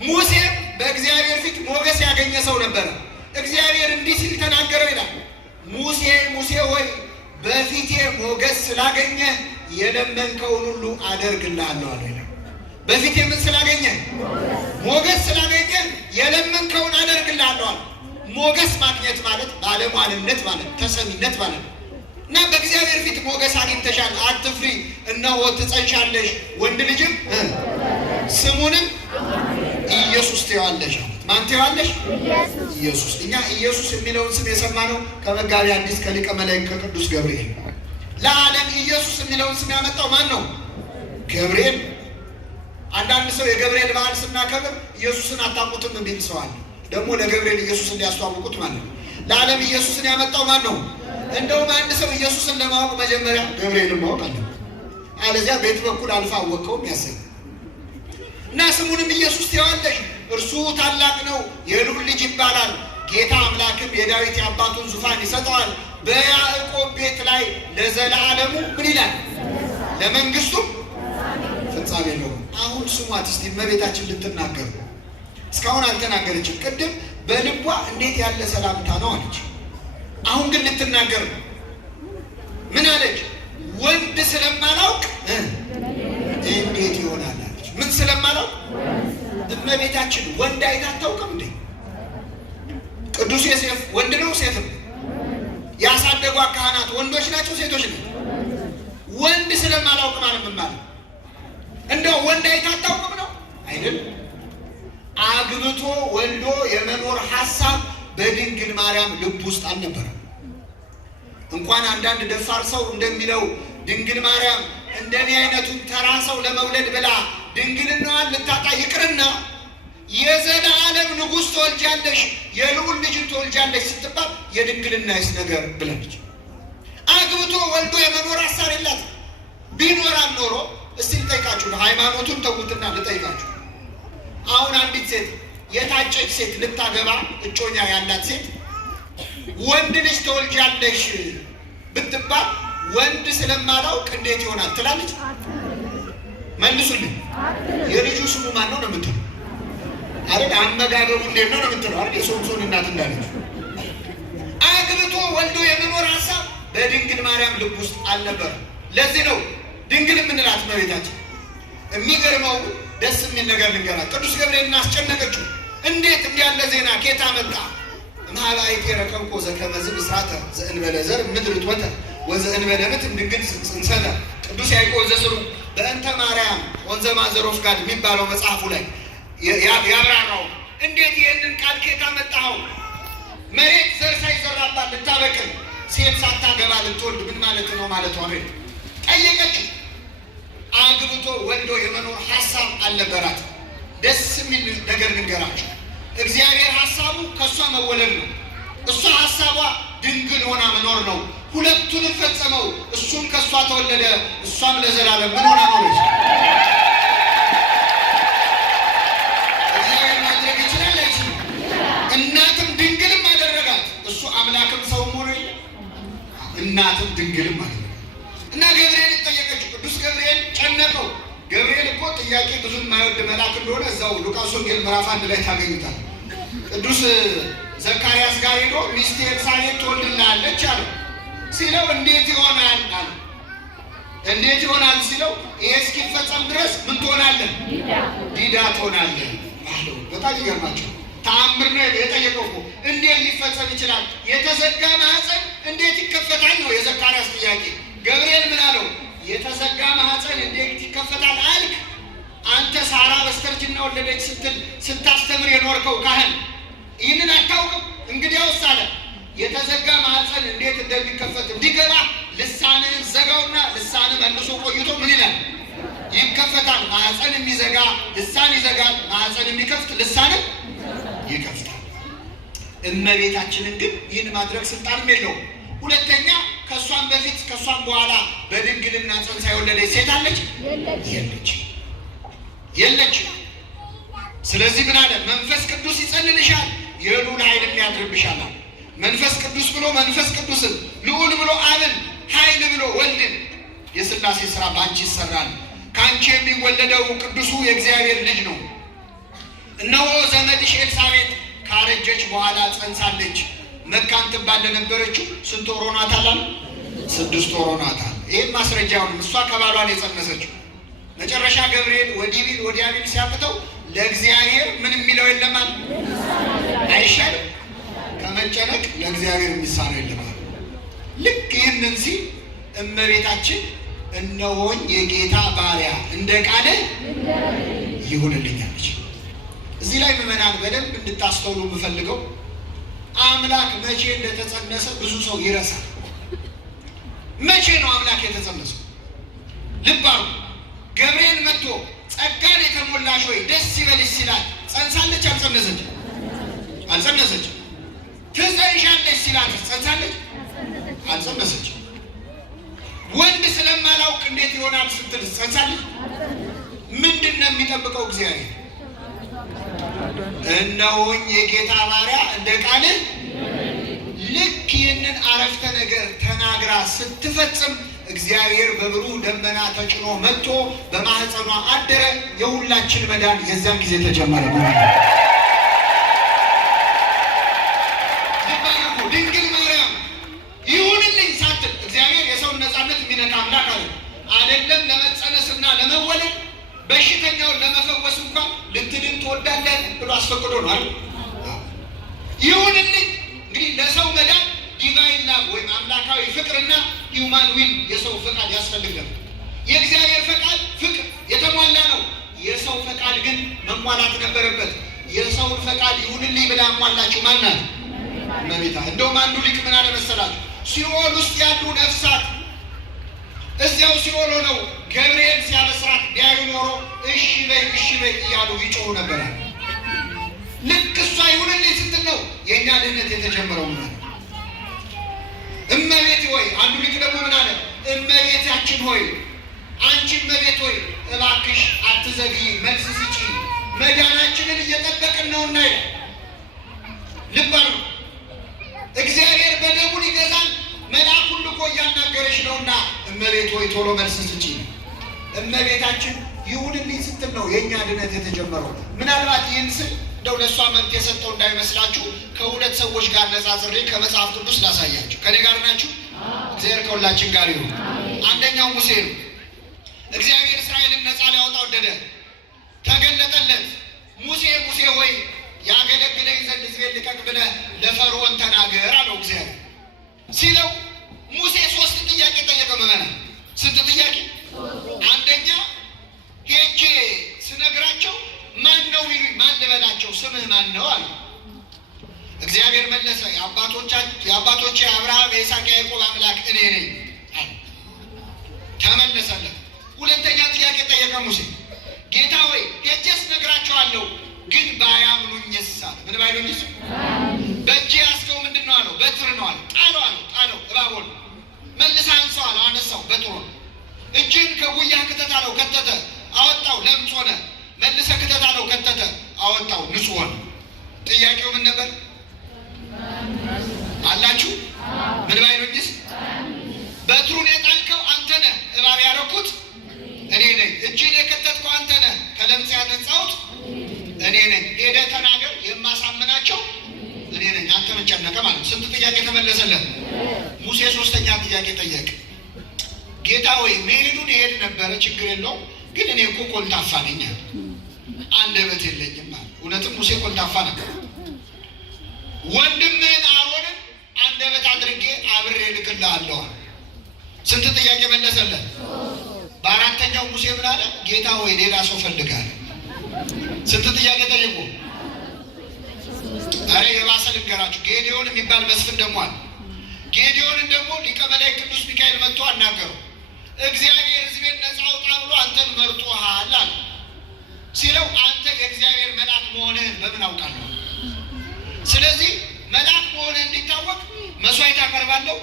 ሙሴ በእግዚአብሔር ፊት ሞገስ ያገኘ ሰው ነበረ። እግዚአብሔር እንዲህ ሲል ተናገረው ይላል፣ ሙሴ ሙሴ ሆይ በፊቴ ሞገስ ስላገኘ የለመንከውን ሁሉ አደርግልሃለሁ አለ ይላል። በፊቴ ምን ስላገኘ? ሞገስ ስላገኘ የለመንከውን አደርግልሃለሁ አለ። ሞገስ ማግኘት ማለት ባለሟልነት ማለት ተሰሚነት ማለት ነው። እና በእግዚአብሔር ፊት ሞገስ አግኝተሻል፣ አትፍሪ፣ እነሆ ትጸንሻለሽ፣ ወንድ ልጅም ስሙንም ኢየሱስ ትይዋለሽ። ማን ትይዋለሽ? ኢየሱስ። እኛ ኢየሱስ የሚለውን ስም የሰማነው ከመጋቢ ሐዲስ ከሊቀ መላእክት ከቅዱስ ገብርኤል። ለዓለም ኢየሱስ የሚለውን ስም ያመጣው ማን ነው? ገብርኤል። አንዳንድ ሰው የገብርኤል በዓል ስናከብር ኢየሱስን አታውቁትም የሚል ሰው አለ። ደግሞ ለገብርኤል ኢየሱስን ሊያስተዋውቁት ማለት ነው። ለዓለም ኢየሱስን ያመጣው ማን ነው? እንደውም አንድ ሰው ኢየሱስን ለማወቅ መጀመሪያ ገብርኤልን ማወቅ አለ፣ አለዚያ ቤት በኩል አልፋ አወቀውም ያሰኝ እና ስሙንም ኢየሱስ ትይዋለሽ፣ እርሱ ታላቅ ነው፣ የልዑል ልጅ ይባላል። ጌታ አምላክም የዳዊት የአባቱን ዙፋን ይሰጠዋል፣ በያዕቆብ ቤት ላይ ለዘላለሙ ምን ይላል? ለመንግስቱም ፍጻሜ ነው። አሁን ስሟት እስቲ እመቤታችን ልትናገር ነው። እስካሁን አልተናገረችም። ቅድም በልቧ እንዴት ያለ ሰላምታ ነው አለች። አሁን ግን ልትናገር ነው። ምን አለች? ወንድ ስለማላውቅ እንዴት ይሆናል አለች። ምን ስለማላውቅ? እመቤታችን ወንድ አይታ አታውቅም እንዴ? ቅዱስ ዮሴፍ ወንድ ነው ሴት ነው? ያሳደጓ ካህናት ወንዶች ናቸው ሴቶች ነው? ወንድ ስለማላውቅ ማለት ምን ማለት? እንደው ወንድ አይታ አታውቅም ነው አይደል? አግብቶ ወልዶ የመኖር ሐሳብ በድንግል ማርያም ልብ ውስጥ አልነበረም። እንኳን አንዳንድ ደፋር ሰው እንደሚለው ድንግል ማርያም እንደኔ አይነቱን ተራ ሰው ለመውለድ ብላ ድንግልናዋን ልታጣ ይቅርና የዘላለም ንጉሥ ትወልጃለሽ፣ የልዑል ልጅን ትወልጃለሽ ስትባል የድንግልናይስ ነገር ብላለች። አግብቶ ወልዶ የመኖር ሐሳብ የላት። ቢኖራል ኖሮ እስቲ ልጠይቃችሁ፣ ሃይማኖቱን ተውትና ልጠይቃችሁ። አሁን አንዲት ሴት የታጨች ሴት ልታገባ እጮኛ ያላት ሴት ወንድ ልጅ ትወልጃለሽ ብትባል ወንድ ስለማላውቅ እንዴት ይሆናል ትላለች? መልሱልኝ። የልጁ ስሙ ማን ነው ነው የምትለው አይደል? አመጋገቡ እንዴት ነው ነው የምትለው አይደል? የሶምሶን እናት እንዳለች አግብቶ ወልዶ የመኖር ሐሳብ በድንግል ማርያም ልብ ውስጥ አልነበረም። ለዚህ ነው ድንግል የምንላት እመቤታችን። የሚገርመው ደስ የሚል ነገር ልንገራት። ቅዱስ ገብርኤልን አስጨነቀችው። እንዴት እንዲያለ ዜና ኬታ መጣ? ማላይት የረከብኮ ዘከመዝ ብስራተ ዘእንበለ ዘር ምድር ትወተ ወዘእንበለ ምትም ድንግል ጽንሰተ። ቅዱስ ያዕቆብ ዘስሩ በእንተ ማርያም ወንዘ ማዘሮፍ ጋር የሚባለው መጽሐፉ ላይ ያብራራው። እንዴት ይህንን ቃል ኬታ መጣኸው? መሬት ዘር ሳይዘራባት ልታበቅል ሴት ሳታገባ ልትወልድ ምን ማለት ነው ማለቷ ነው። ጠየቀችው። አግብቶ ወልዶ የመኖር ሐሳብ አልነበራት። ደስ የሚል ነገር ልንገራችሁ። እግዚአብሔር ሐሳቡ ከእሷ መወለድ ነው። እሷ ሐሳቧ ድንግል ሆና መኖር ነው። ሁለቱንም ፈጸመው። እሱም ከእሷ ተወለደ፣ እሷም ለዘላለም ምን ሆና ኖረች? እግዚአብሔር ማድረግ ይችላል አይችልም? እናትም ድንግልም አደረጋት። እሱ አምላክም ሰውም ሆኖ የለ እናትም ድንግልም አደረጋት። እና ገብርኤል ጠየቀችው። ቅዱስ ገብርኤል ጨነቀው። ገብርኤል እኮ ጥያቄ ብዙ የማይወድ መልአክ እንደሆነ እዛው ሉቃስ ወንጌል ምዕራፍ 1 ላይ ታገኙታል። ቅዱስ ዘካርያስ ጋር ሄዶ ሚስቴ ኤልሳቤጥ ትወልድልሃለች አለው። ሲለው እንዴት ይሆናል አለ። እንዴት ይሆናል ሲለው ይሄ እስኪፈጸም ድረስ ምን ትሆናለህ? ዲዳ ትሆናለህ አለው። በጣም ይገርማቸው። ተአምር ነው የጠየቀው እኮ። እንዴት ሊፈጸም ይችላል? የተዘጋ ማህፀን እንዴት ይከፈታል ነው የዘካርያስ ጥያቄ። ገብርኤል ምን አለው? የተዘጋ ማህፀን እንዴት ይከፈታል አልክ? አንተ ሳራ በስተርጅና ወለደች ስትል ስታስተምር የኖርከው ካህን ይህንን አታውቅም? እንግዲያውስ አለ የተዘጋ ማህፀን እንዴት እንደሚከፈት እንዲገባ ልሳንን ዘጋውና ልሳን መልሶ ቆይቶ ምን ይላል? ይከፈታል። ማህፀን የሚዘጋ ልሳን ይዘጋል፣ ማህፀን የሚከፍት ልሳንን ይከፍታል። እመቤታችንን ግን ይህን ማድረግ ስልጣንም የለውም። ሁለተኛ ከእሷም በፊት ከእሷም በኋላ በድንግልና ጸንሳ የወለደች ሴት አለች? የለች። ስለዚህ ምን አለ? መንፈስ ቅዱስ ይጸልልሻል፣ የልዑል ኃይልም ያድርብሻል። መንፈስ ቅዱስ ብሎ መንፈስ ቅዱስን፣ ልዑል ብሎ አብን፣ ኃይል ብሎ ወልድን፣ የሥላሴ ሥራ በአንቺ ይሰራል። ከአንቺ የሚወለደው ቅዱሱ የእግዚአብሔር ልጅ ነው። እነሆ ዘመድሽ ኤልሳቤጥ ካረጀች በኋላ ጸንሳለች። መካን ትባል ለነበረችው ስንት ወር ሆኗታል? 6 ወር ሆኗታል። ይህም ማስረጃውን እሷ ከባሏን የጸነሰችው። መጨረሻ ገብርኤል ወዲያ ቢል ሲያቅተው ለእግዚአብሔር ምን የሚለው የለማል? አይሻልም? ከመጨነቅ ለእግዚአብሔር የሚሳነው የለማል። ልክ ይህንን ሲል እመቤታችን እነሆኝ የጌታ ባሪያ እንደ ቃልህ ይሁንልኛለች። እዚህ ላይ ምዕመናን በደንብ እንድታስተውሉ የምፈልገው አምላክ መቼ እንደተጸነሰ ብዙ ሰው ይረሳል። መቼ ነው አምላክ የተጸነሰው? ልብ አድርጉ። ገብርኤል መጥቶ ጸጋን የተሞላሽ ሆይ ደስ ይበልሽ ሲላት ጸንሳለች? አልጸነሰችም? አልጸነሰችም። ትጸንሻለች ሲላት ጸንሳለች? አልጸነሰችም። ወንድ ስለማላውቅ እንዴት ይሆናል ስትል ጸንሳለች? ምንድን ነው የሚጠብቀው እግዚአብሔር? እነሆኝ የጌታ ባሪያ እንደ ቃልህ። ልክ ይህንን አረፍተ ነገር ተናግራ ስትፈጽም እግዚአብሔር በብሩህ ደመና ተጭኖ መጥቶ በማህፀኗ አደረ። የሁላችን መዳን የዚያን ጊዜ ተጀመረ። ድንግል ማርያም ይሁንልኝ ሳትል እግዚአብሔር የሰውን ነፃነት የሚነካ አምላክ አለ አይደለም። ለመጸነስና ለመወለድ በሽተኛውን ለመፈወስ እንኳን ልትድን ትወዳለህ ብሎ አስፈቅዶ ነው አይደል? ይሁንልኝ እንግዲህ ለሰው መዳን ዲቫይን ላቭ ወይም አምላካዊ ፍቅርና ሂውማን ዊል የሰው ፈቃድ ያስፈልጋል። የእግዚአብሔር ፈቃድ ፍቅር የተሟላ ነው። የሰው ፈቃድ ግን መሟላት ነበረበት። የሰውን ፈቃድ ይሁንልኝ ብላ አሟላችሁ ማናት? እመቤታ። እንደውም አንዱ ሊቅ ምን አለ መሰላችሁ? ሲኦል ውስጥ ያሉ ነፍሳት እዚያው ሲኦል ሆነው ገብርኤል ሲያበስራት ቢያዩ ኖሮ እሺ በይ እያሉ ይጮሁ ነበር። ልክ እሷ ይሁንልኝ ስትል ነው የእኛ ድህነት የተጀመረው። ምን አለ? እመቤት ሆይ። አንዱ ሊቅ ደግሞ ምን አለ? እመቤታችን ሆይ፣ አንቺ እመቤት ሆይ እባክሽ አትዘግይ፣ መልስ ስጪ፣ መዳናችንን እየጠበቅን ነውና ይላል። ልብ አድርጉ። እግዚአብሔር በደሙ ሊገዛን መልአኩን ልኮ እያናገረች ነውና እመቤት ሆይ ቶሎ መልስ ስጪ። እመቤታችን ይሁንልኝ ስትል ነው የእኛ ድነት የተጀመረው። ምናልባት ይህን ስል እንደው ለእሷ መብት የሰጠው እንዳይመስላችሁ ከሁለት ሰዎች ጋር ነጻጽሬ ከመጽሐፍ ቅዱስ ላሳያችሁ። ከኔ ጋር ናችሁ? እግዚአብሔር ከሁላችን ጋር ይሁን። አንደኛው ሙሴ ነው። እግዚአብሔር እስራኤልን ነጻ ሊያወጣ ወደደ። ተገለጠለት። ሙሴ ሙሴ ሆይ ያገለግለኝ ዘንድ ሕዝቤን ልቀቅ ብለህ ለፈርዖን ተናገር አለው እግዚአብሔር። ሲለው ሙሴ 3 ጥያቄ ጠየቀ። ምዕመናን ስንት ጥያቄ? አንደኛ ሄጄ ስነግራቸው ማን ነው ይሉኝ፣ ማን ልበላቸው? ስምህ ማን ነው አለ። እግዚአብሔር መለሰ፣ የአባቶቼ አብርሃም የይስሐቅ ያዕቆብ አምላክ እኔ ነኝ አለ። ተመለሰለት። ሁለተኛ ጥያቄ ጠየቀ ሙሴ። ጌታ ሆይ ሄጄስ ነግራቸዋለሁ፣ ግን ባያምኑኝስ አለ። ምን ባይሉኝስ? በእጅ ያስከው ምንድን ነው አለው። በትር ነው አለ። ጣለው እባቦን። መልሰህ አንሳው አለው። አነሳው፣ በትር ሆነ። እጅን ከጉያህ ክተት አለው። ከተተ፣ አወጣው፣ ለምጽ ሆነ። መልሰህ ክተት አለው። ከተተ፣ አወጣው፣ ንጹሕ ሆነ። ጥያቄው ምን ነበር አላችሁ? ምን ባይሉኝስ? በትሩን የጣልከው አንተ ነህ፣ እባብ ያደረኩት እኔ ነኝ። እጅን የከተትከው አንተ ነህ፣ ከለምጽ ያነጻሁት እኔ ነኝ። ሄደህ ተናገር፣ የማሳምናቸው እኔ ነኝ። አንተ ምን ጨነቀ ማለት። ስንት ጥያቄ ተመለሰለት? ሙሴ 3ኛ ጥያቄ ጠየቀ። ጌታ ሆይ መሄዱን ይሄድ ነበረ፣ ችግር የለውም፣ ግን እኔ እኮ ኮልታፋ ነኝ፣ አንደበት የለኝም ማለት። እውነትም ሙሴ ኮልታፋ ነበር። ወንድምህን አሮንን አንደበት አድርጌ አብሬ እልክልሃለሁ። ስንት ጥያቄ መለሰለት? በአራተኛው ሙሴ ምን አለ? ጌታ ሆይ ሌላ ሰው ፈልጋለሁ። ስንት ጥያቄ ጠየቁ? ዛሬ የባሰ ልንገራችሁ። ጌዲዮን የሚባል መስፍን ደግሞ አለ። ጌዲዮንን ደግሞ ሊቀ መላእክት ቅዱስ ሚካኤል መጥቶ አናገረው። እግዚአብሔር ሕዝቤን ነፃ አውጣ ብሎ አንተን መርጦሃል አለ። ሲለው አንተ የእግዚአብሔር መልአክ መሆንህን በምን አውቃለሁ? ስለዚህ መልአክ መሆንህ እንዲታወቅ መስዋዕት አቀርባለሁ።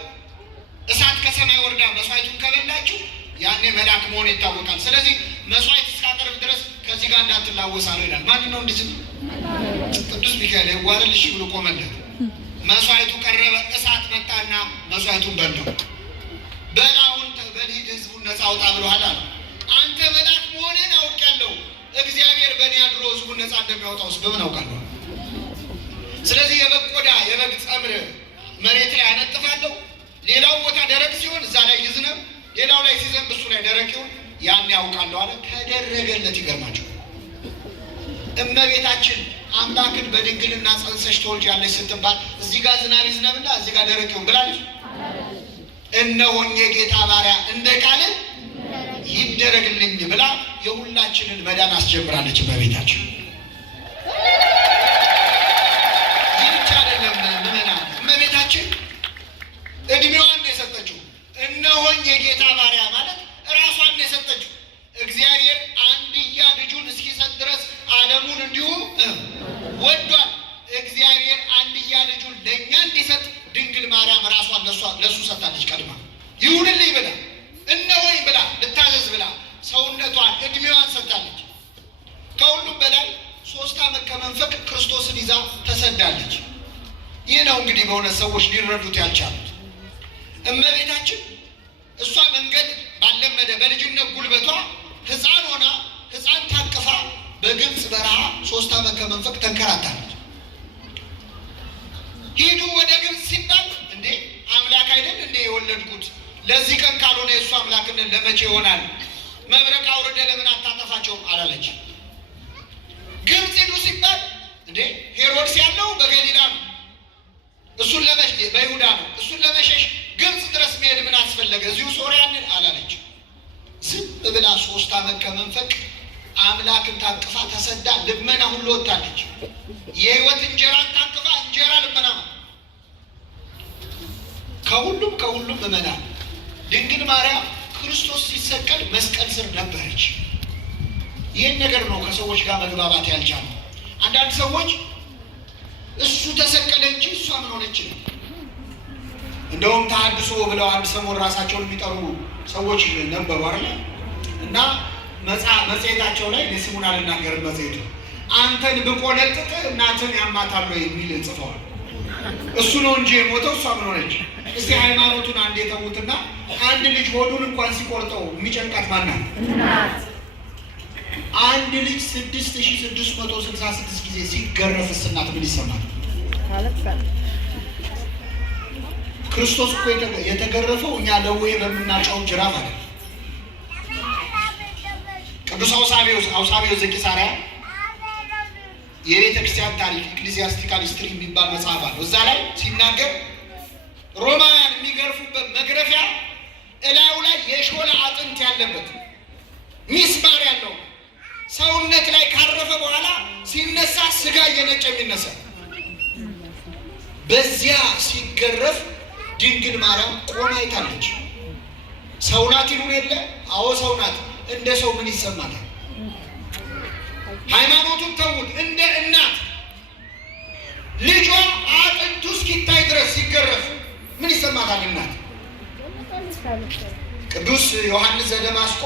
እሳት ከሰማይ ወርዳ መስዋዕቱን ከበላችሁ ያኔ መልአክ መሆን ይታወቃል። ስለዚህ መስዋዕት እስካቀርብ ድረስ እዚህ ጋር እንዳትላወስ አለው ይላል። ማን ነው እንዲህ? ቅዱስ ሚካኤል ያዋረልሽ ብሎ ቆመለት። መስዋዕቱ ቀረበ። እሳት መጣና መስዋዕቱን በላው። በላውን በልሂድ ህዝቡን ነፃ አውጣ ብሎሃል አለ። አንተ መልአክ መሆንህን አውቄያለሁ። እግዚአብሔር በእኔ አድሮ ህዝቡን ነፃ እንደሚያወጣውስ በምን አውቃለሁ? ስለዚህ የበግ ቆዳ የበግ ጸምር መሬት ላይ አነጥፋለሁ። ሌላው ቦታ ደረቅ ሲሆን እዛ ላይ ይዝነብ፣ ሌላው ላይ ሲዘንብ እሱ ላይ ደረቅ ይሁን፣ ያን ያውቃለሁ አለ። ከደረገለት ይገርማቸው። እመቤታችን አምላክን በድንግልና ጸንሰሽ ትወልጃለሽ ስትባል እዚህ ጋር ዝናብ ይዝነብና እዚህ ጋር ደረቅ ይሁን ብላለች። እነሆኝ የጌታ ባሪያ እንደ ቃልህ ይደረግልኝ ብላ የሁላችንን መዳን አስጀምራለች እመቤታችን። ይህ ብቻ አይደለም ምዕመናን፣ እመቤታችን እድሜዋን ነው የሰጠችው። እነሆኝ የጌታ ባሪያ ማለት ራሷን ነው የሰጠችው። እግዚአብሔር አንድያ ልጁን እስኪሰጥ ድረስ ዓለሙን እንዲሁ ወዷል። እግዚአብሔር አንድያ ልጁን ለእኛ እንዲሰጥ ድንግል ማርያም ራሷን ለሱ ሰጥታለች። ቀድማ ይሁንልኝ ብላ እነሆኝ ብላ ልታዘዝ ብላ ሰውነቷን እድሜዋን ሰጥታለች። ከሁሉም በላይ 3 ዓመት ከመንፈቅ ክርስቶስን ይዛ ተሰዳለች። ይህ ነው እንግዲህ በእውነት ሰዎች ሊረዱት ያልቻሉት። እመቤታችን እሷ መንገድ ባለመደ በልጅነት ጉልበቷ ሕፃን ሆና ሕፃን ታቅፋ በግብፅ በረሃ 3 ዓመት ከመንፈቅ ተንከራታለች። ሂዱ ወደ ግብፅ ሲባል እንዴ አምላክ አይደል እንዴ የወለድኩት? ለዚህ ቀን ካልሆነ የእሱ አምላክነት ለመቼ ይሆናል? መብረቅ አውርደ ለምን አታጠፋቸውም አላለች። ግብፅ ሂዱ ሲባል እንዴ ሄሮድስ ያለው በገሊላ ነው፣ እሱን ለመሸሽ በይሁዳ ነው፣ እሱን ለመሸሽ ግብፅ ድረስ መሄድ ምን አስፈለገ? እዚሁ ሶርያንን አላለች። ዝም ብላ 3 ዓመት ከመንፈቅ አምላክን ታቅፋ ተሰዳ ልመና ሁሉ ወጣለች። የህይወት እንጀራን ታቅፋ እንጀራ ልመና ከሁሉም ምዕመና ድንግል ማርያም ክርስቶስ ሲሰቀል መስቀል ስር ነበረች። ይህን ነገር ነው ከሰዎች ጋር መግባባት ያልቻለው። አንዳንድ ሰዎች እሱ ተሰቀለ እንጂ እሷ ምን ሆነች ነው። እንደውም ተሐድሶ ብለው አንድ ሰሞን ራሳቸውን የሚጠሩ ሰዎች ነበሩ አይደል? እና መጽሔታቸው ላይ ስሙን አልናገርም፣ መጽሔቱ አንተን ብቆለጥጥ እናትን ያማታሉ የሚል ጽፈዋል። እሱ ነው እንጂ የሞተው እሷ ምን ሆነች? እስቲ ሃይማኖቱን አንድ የተዉትና አንድ ልጅ ሆዱን እንኳን ሲቆርጠው የሚጨንቃት ማናት? አንድ ልጅ 6666 ጊዜ ሲገረፍስ እናት ምን ይሰማል? ክርስቶስ እኮ የተገረፈው እኛ ደዌ በምናጫው ጅራፍ አለ። ቅዱስ አውሳብዮስ ዘቂሳርያ የቤተ ክርስቲያን ታሪክ ኢክሊዚያስቲካል ሂስትሪ የሚባል መጽሐፍ አለው። እዛ ላይ ሲናገር ሮማውያን የሚገርፉበት መግረፊያ እላዩ ላይ የሾለ አጥንት ያለበት ሚስማር ያለው ሰውነት ላይ ካረፈ በኋላ ሲነሳ ስጋ እየነጨ የሚነሳ በዚያ ሲገረፍ ድንግል ማርያም ቆማ አይታለች። ሰው ናት ይሉን የለ? አዎ ሰው ናት። እንደ ሰው ምን ይሰማታል? ሃይማኖቱን ተውት። እንደ እናት ልጇ አጥንቱ እስኪታይ ድረስ ሲገረፍ ምን ይሰማታል እናት? ቅዱስ ዮሐንስ ዘደማስቆ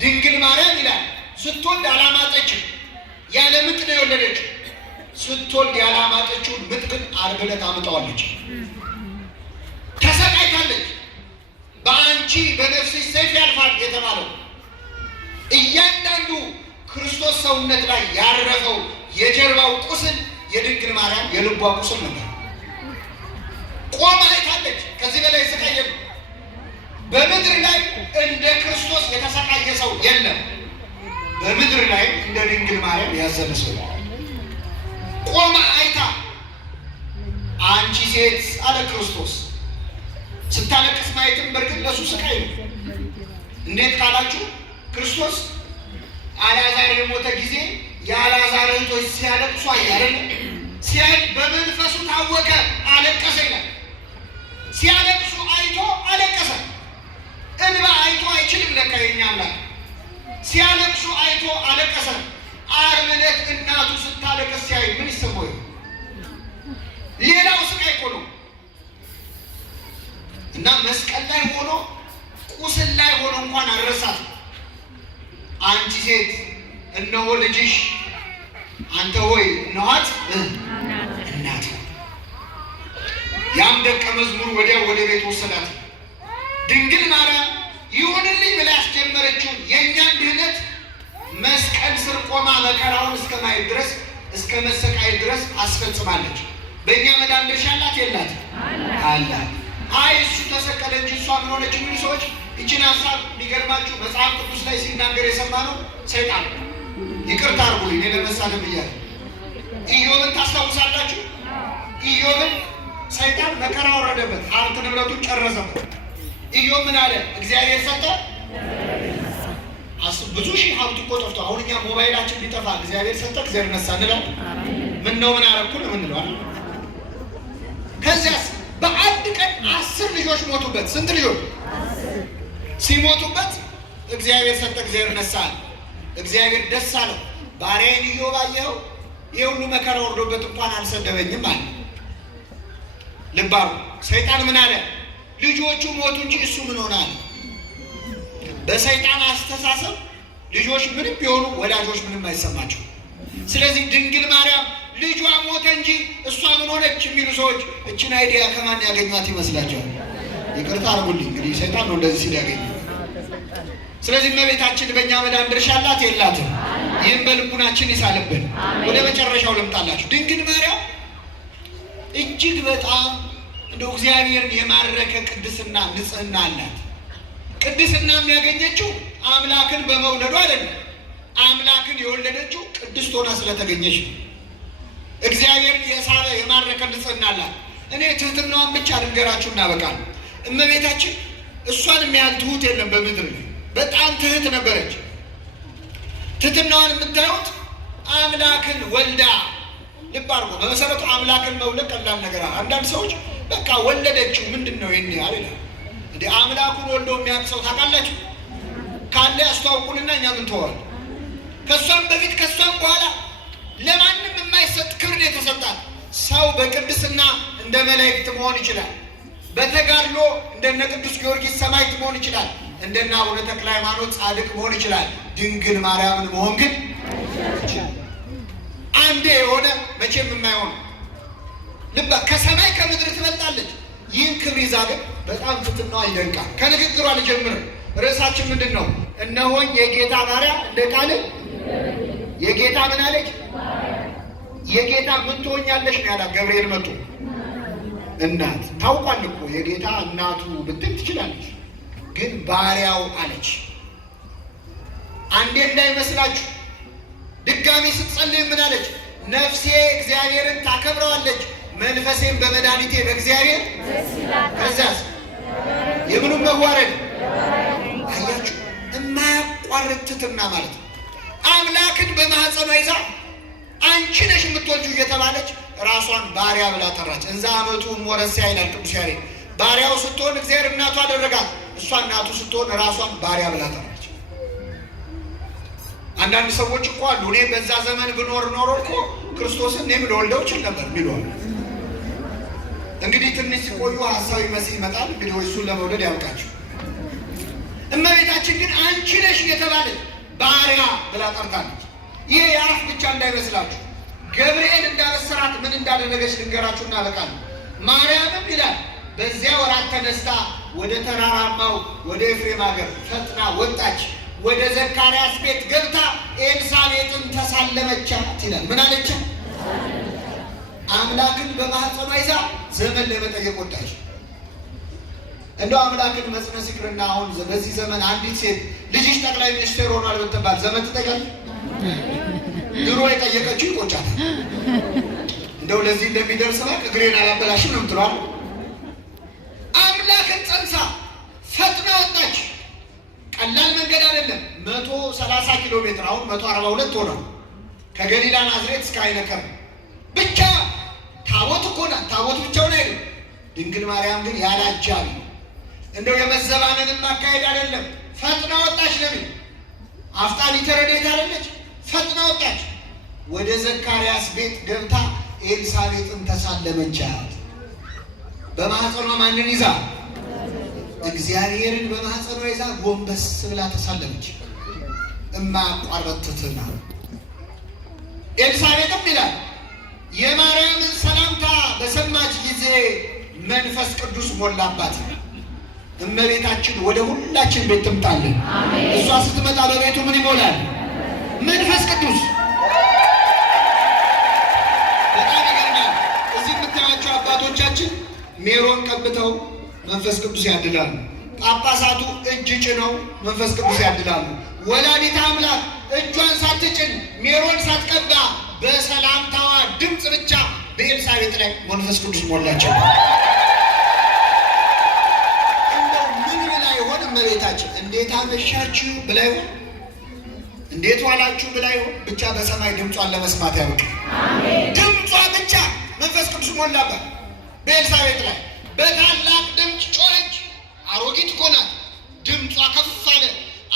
ድንግል ማርያም ይላል ስትወልድ አላማጠችም፣ ያለ ምጥ ነው የወለደችው። ስትወልድ ያላማጠችውን ምጥ ግን ዓርብ ዕለት አምጣዋለች። ተሰቃይታለች። በአንቺ በነፍስሽ ሰይፍ ያልፋል የተባለው እያንዳንዱ ክርስቶስ ሰውነት ላይ ያረፈው የጀርባው ቁስል የድንግል ማርያም የልቧ ቁስል ነበር። ቆማ አይታለች። ከዚህ በላይ ስቃይ በምድር ላይ እንደ ክርስቶስ የተሰቃየ ሰው የለም። በምድር ላይ እንደ ድንግል ማርያም ያዘነ ሰው ቆማ አይታ አንቺ ሴት አለ ክርስቶስ ስታለቅስ ማየትም በርግጥ ለሱ ስቃይ ነው። እንዴት ካላችሁ ክርስቶስ አልዓዛር የሞተ ጊዜ የአልዓዛር እህቶች ሲያለቅሱ አያለን። ሲያይ በመንፈሱ ታወቀ፣ አለቀሰ ይላል። ሲያለቅሱ አይቶ አለቀሰ። እንባ አይቶ አይችልም ለካ የኛ አምላክ። ሲያለቅሱ አይቶ አለቀሰ። ዓርብ ዕለት እናቱ ስታለቅስ ሲያይ ምን ይሰማው? ሌላው ስቃይ እኮ ነው። እና መስቀል ላይ ሆኖ ቁስል ላይ ሆኖ እንኳን አረሳት። አንቺ ሴት እነሆ ልጅሽ አንተ ሆይ እነኋት እናት። ያም ደቀ መዝሙር ወዲያው ወደ ቤት ወሰዳት። ድንግል ማርያም ይሁንልኝ ብላ ያስጀመረችውን የእኛን ድህነት መስቀል ስር ቆማ መከራውን እስከ ማየት ድረስ እስከ መሰቃየት ድረስ አስፈጽማለች። በእኛ መዳን ድርሻ አላት የላት? አላት። አይ እሱ ተሰቀለ እንጂ እሷ ምን ሆነች የሚሉ ሰዎች ይችን ሀሳብ ሊገርማችሁ መጽሐፍ ቅዱስ ላይ ሲናገር የሰማነው ሰይጣን። ይቅርታ አድርጉልኝ እኔ ለመሳደብ ብያለሁ። ኢዮብን ታስታውሳላችሁ? ኢዮብን ሰይጣን መከራ ወረደበት፣ ሀብት ንብረቱን ጨረሰበት። ኢዮብ ምን አለ? እግዚአብሔር ሰጠ። ብዙ ሺህ ሀብት እኮ ጠፍቶ አሁን እኛ ሞባይላችን ቢጠፋ እግዚአብሔር ሰጠ እግዚአብሔር ነሳ እንላለን። ምን ነው ምን አረኩ ነው ምንለዋል? ከዚያስ በአንድ ቀን 10 ልጆች ሞቱበት። ስንት ልጆች ሲሞቱበት እግዚአብሔር ሰጠ እግዚአብሔር ነሳ። እግዚአብሔር ደስ አለው። ባሪያዬን ኢዮብ አየኸው? ይህ ሁሉ መከራ ወርዶበት እንኳን አልሰደበኝም አለ። ልብ አድርጉ። ሰይጣን ምን አለ? ልጆቹ ሞቱ እንጂ እሱ ምን ሆነ አለ። በሰይጣን አስተሳሰብ ልጆች ምንም ቢሆኑ ወላጆች ምንም አይሰማቸው። ስለዚህ ድንግል ማርያም ልጇ ሞተ እንጂ እሷ ምን ሆነች የሚሉ ሰዎች እችን አይዲያ ከማን ያገኟት ይመስላቸዋል? ይቅርታ አድርጉልኝ እንግዲህ ሰይጣን ነው እንደዚህ ሲል ያገኘ። ስለዚህ እመቤታችን በእኛ መዳን ድርሻ አላት የላትም? ይህም በልቡናችን ይሳልብን። ወደ መጨረሻው ልምጣላችሁ። ድንግል ማርያም እጅግ በጣም እንደው እግዚአብሔርን የማረከ ቅድስና ንጽህና አላት። ቅድስና የሚያገኘችው አምላክን በመውለዱ አይደለም። አምላክን የወለደችው ቅድስት ሆና ስለተገኘች ነው። እግዚአብሔርን የሳበ የማረከ ንጽህና አላት። እኔ ትህትናዋን ብቻ ልንገራችሁ እናበቃለን። እመቤታችን እሷን የሚያህል ትሁት የለም በምድር ላይ። በጣም ትህት ነበረች። ትህትናዋን የምታዩት አምላክን ወልዳ። ልብ አድርጎ በመሰረቱ አምላክን መውለድ ቀላል ነገር አለ። አንዳንድ ሰዎች በቃ ወለደችው ምንድን ነው ይህን ያህል ይላል። እንደ አምላኩን ወልዶ የሚያውቅ ሰው ታውቃላችሁ? ካለ ያስተዋውቁንና እኛ ምን ተዋል። ከእሷም በፊት ከእሷም በኋላ ለማንም የማይሰጥ ክብር የተሰጣት። ሰው በቅድስና እንደ መላእክት መሆን ይችላል። በተጋድሎ እንደነ ቅዱስ ጊዮርጊስ ሰማዕት መሆን ይችላል። እንደነ አቡነ ተክለ ሃይማኖት ጻድቅ መሆን ይችላል። ድንግል ማርያምን መሆን ግን አንዴ የሆነ መቼም የማይሆን ልባ ከሰማይ ከምድር ትበልጣለች። ይህን ክብር ይዛ ግን በጣም ትሕትናዋ ይደንቃል። ከንግግሯ ልጀምር። ርዕሳችን ምንድን ነው? እነሆኝ የጌታ ባሪያ እንደ ቃልህ። የጌታ ምን አለች? የጌታ ምን ትሆኛለሽ ነው ያላት ገብርኤል መጥቶ። እናት ታውቋል እኮ የጌታ እናቱ ብትል ትችላለች፣ ግን ባሪያው አለች። አንዴ እንዳይመስላችሁ ድጋሚ ስትጸልይ ምን አለች? ነፍሴ እግዚአብሔርን ታከብረዋለች፣ መንፈሴም በመድኃኒቴ በእግዚአብሔር። ከዚያስ የምኑም መዋረድ አያችሁ፣ የማያቋርጥ ትሕትና ማለት ነው። አምላክን በማኅፀኗ ይዛ አንቺ ነሽ የምትወልጂው እየተባለች ራሷን ባሪያ ብላ ጠራች። እንዛ አመቱ ሞረሲያ ይላል ቅዱስ ያሬድ። ባሪያው ስትሆን እግዚአብሔር እናቱ አደረጋት። እሷ እናቱ ስትሆን ራሷን ባሪያ ብላ ጠራች። አንዳንድ ሰዎች እኮ አሉ እኔ በዛ ዘመን ብኖር ኖሮ እኮ ክርስቶስን እኔም ልወልደው እችል ነበር ሚለዋል። እንግዲህ ትንሽ ሲቆዩ ሀሳዊ መሲህ ይመጣል። እንግዲህ ወይ እሱን ለመውለድ ያውቃቸው። እመቤታችን ግን አንቺ ነሽ እየተባለች ባሪያ ብላ ጠርታለች። ይሄ የአፍ ብቻ እንዳይመስላችሁ። ገብርኤል እንዳበሰራት ምን እንዳደረገች ልንገራችሁ እናበቃለን። ማርያምም ይላል በዚያ ወራት ተነስታ ወደ ተራራማው ወደ ኤፍሬም ሀገር ፈጥና ወጣች። ወደ ዘካርያስ ቤት ገብታ ኤልሳቤጥን ተሳለመቻት ይላል። ምን አለቻት? አምላክን በማኅፀኗ ይዛ ዘመን ለመጠየቅ ወጣች። እንደው አምላክን መጽነስ ይቅርና አሁን በዚህ ዘመን አንዲት ሴት ልጅሽ ጠቅላይ ሚኒስቴር ሆኗል ብትባል ዘመን ትጠይቃለች? ድሮ የጠየቀችው ይቆጫታል። እንደው ለዚህ እንደሚደርስ እባክህ እግሬን አላበላሽም ነው የምትለው። አምላክን ጸንሳ ፈጥና ወጣች። ቀላል መንገድ አይደለም። 130 ኪሎ ሜትር አሁን 142 ሆነው ከገሊላ ናዝሬት እስከ አይነ ከርም ብቻ። ታቦት እኮ ናት። ታቦት ብቻውን አይደለም። ድንግል ማርያም ግን ያላጃል። እንደው የመዘባነንን ማካሄድ አይደለም። ፈጥና ወጣች። ለምን አፍጣኒ ተረዴት አይደለች? ፈጥና ወጣች። ወደ ዘካርያስ ቤት ገብታ ኤልሳቤጥን ተሳለመቻት። በማኅፀኗ ማንን ይዛ? እግዚአብሔርን በማኅፀኗ ይዛ ጎንበስ ብላ ተሳለመች። የማያቋርጥ ትሕትና። ኤልሳቤጥም ይላል የማርያምን ሰላምታ በሰማች ጊዜ መንፈስ ቅዱስ ሞላባት። እመቤታችን ወደ ሁላችን ቤት ትምጣለን። እሷ ስትመጣ በቤቱ ምን ይሞላል? መንፈስ ቅዱስ። በጣም ይገርማል። እዚህ የምታያቸው አባቶቻችን ሜሮን ቀብተው መንፈስ ቅዱስ ያድላሉ። ጳጳሳቱ እጅ ጭነው መንፈስ ቅዱስ ያድላሉ። ወላዲተ አምላክ እጇን ሳትጭን ሜሮን ሳትቀባ በሰላምታዋ ድምፅ ብቻ በኤልሳቤጥ ላይ መንፈስ ቅዱስ ሞላቸው። እንደው ምን ብላ ይሆን እመቤታችን? እንዴት አመሻችሁ ብላ ይሆን? እንዴት ዋላችሁ ብላ ይሆን? ብቻ በሰማይ ድምጿን ለመስማት ያውቅ። ድምጿ ብቻ መንፈስ ቅዱስ ሞላባት በኤልሳቤጥ ላይ። በታላቅ ድምፅ ጮኸች። አሮጊት እኮ ናት። ድምጿ ከፍ አለ።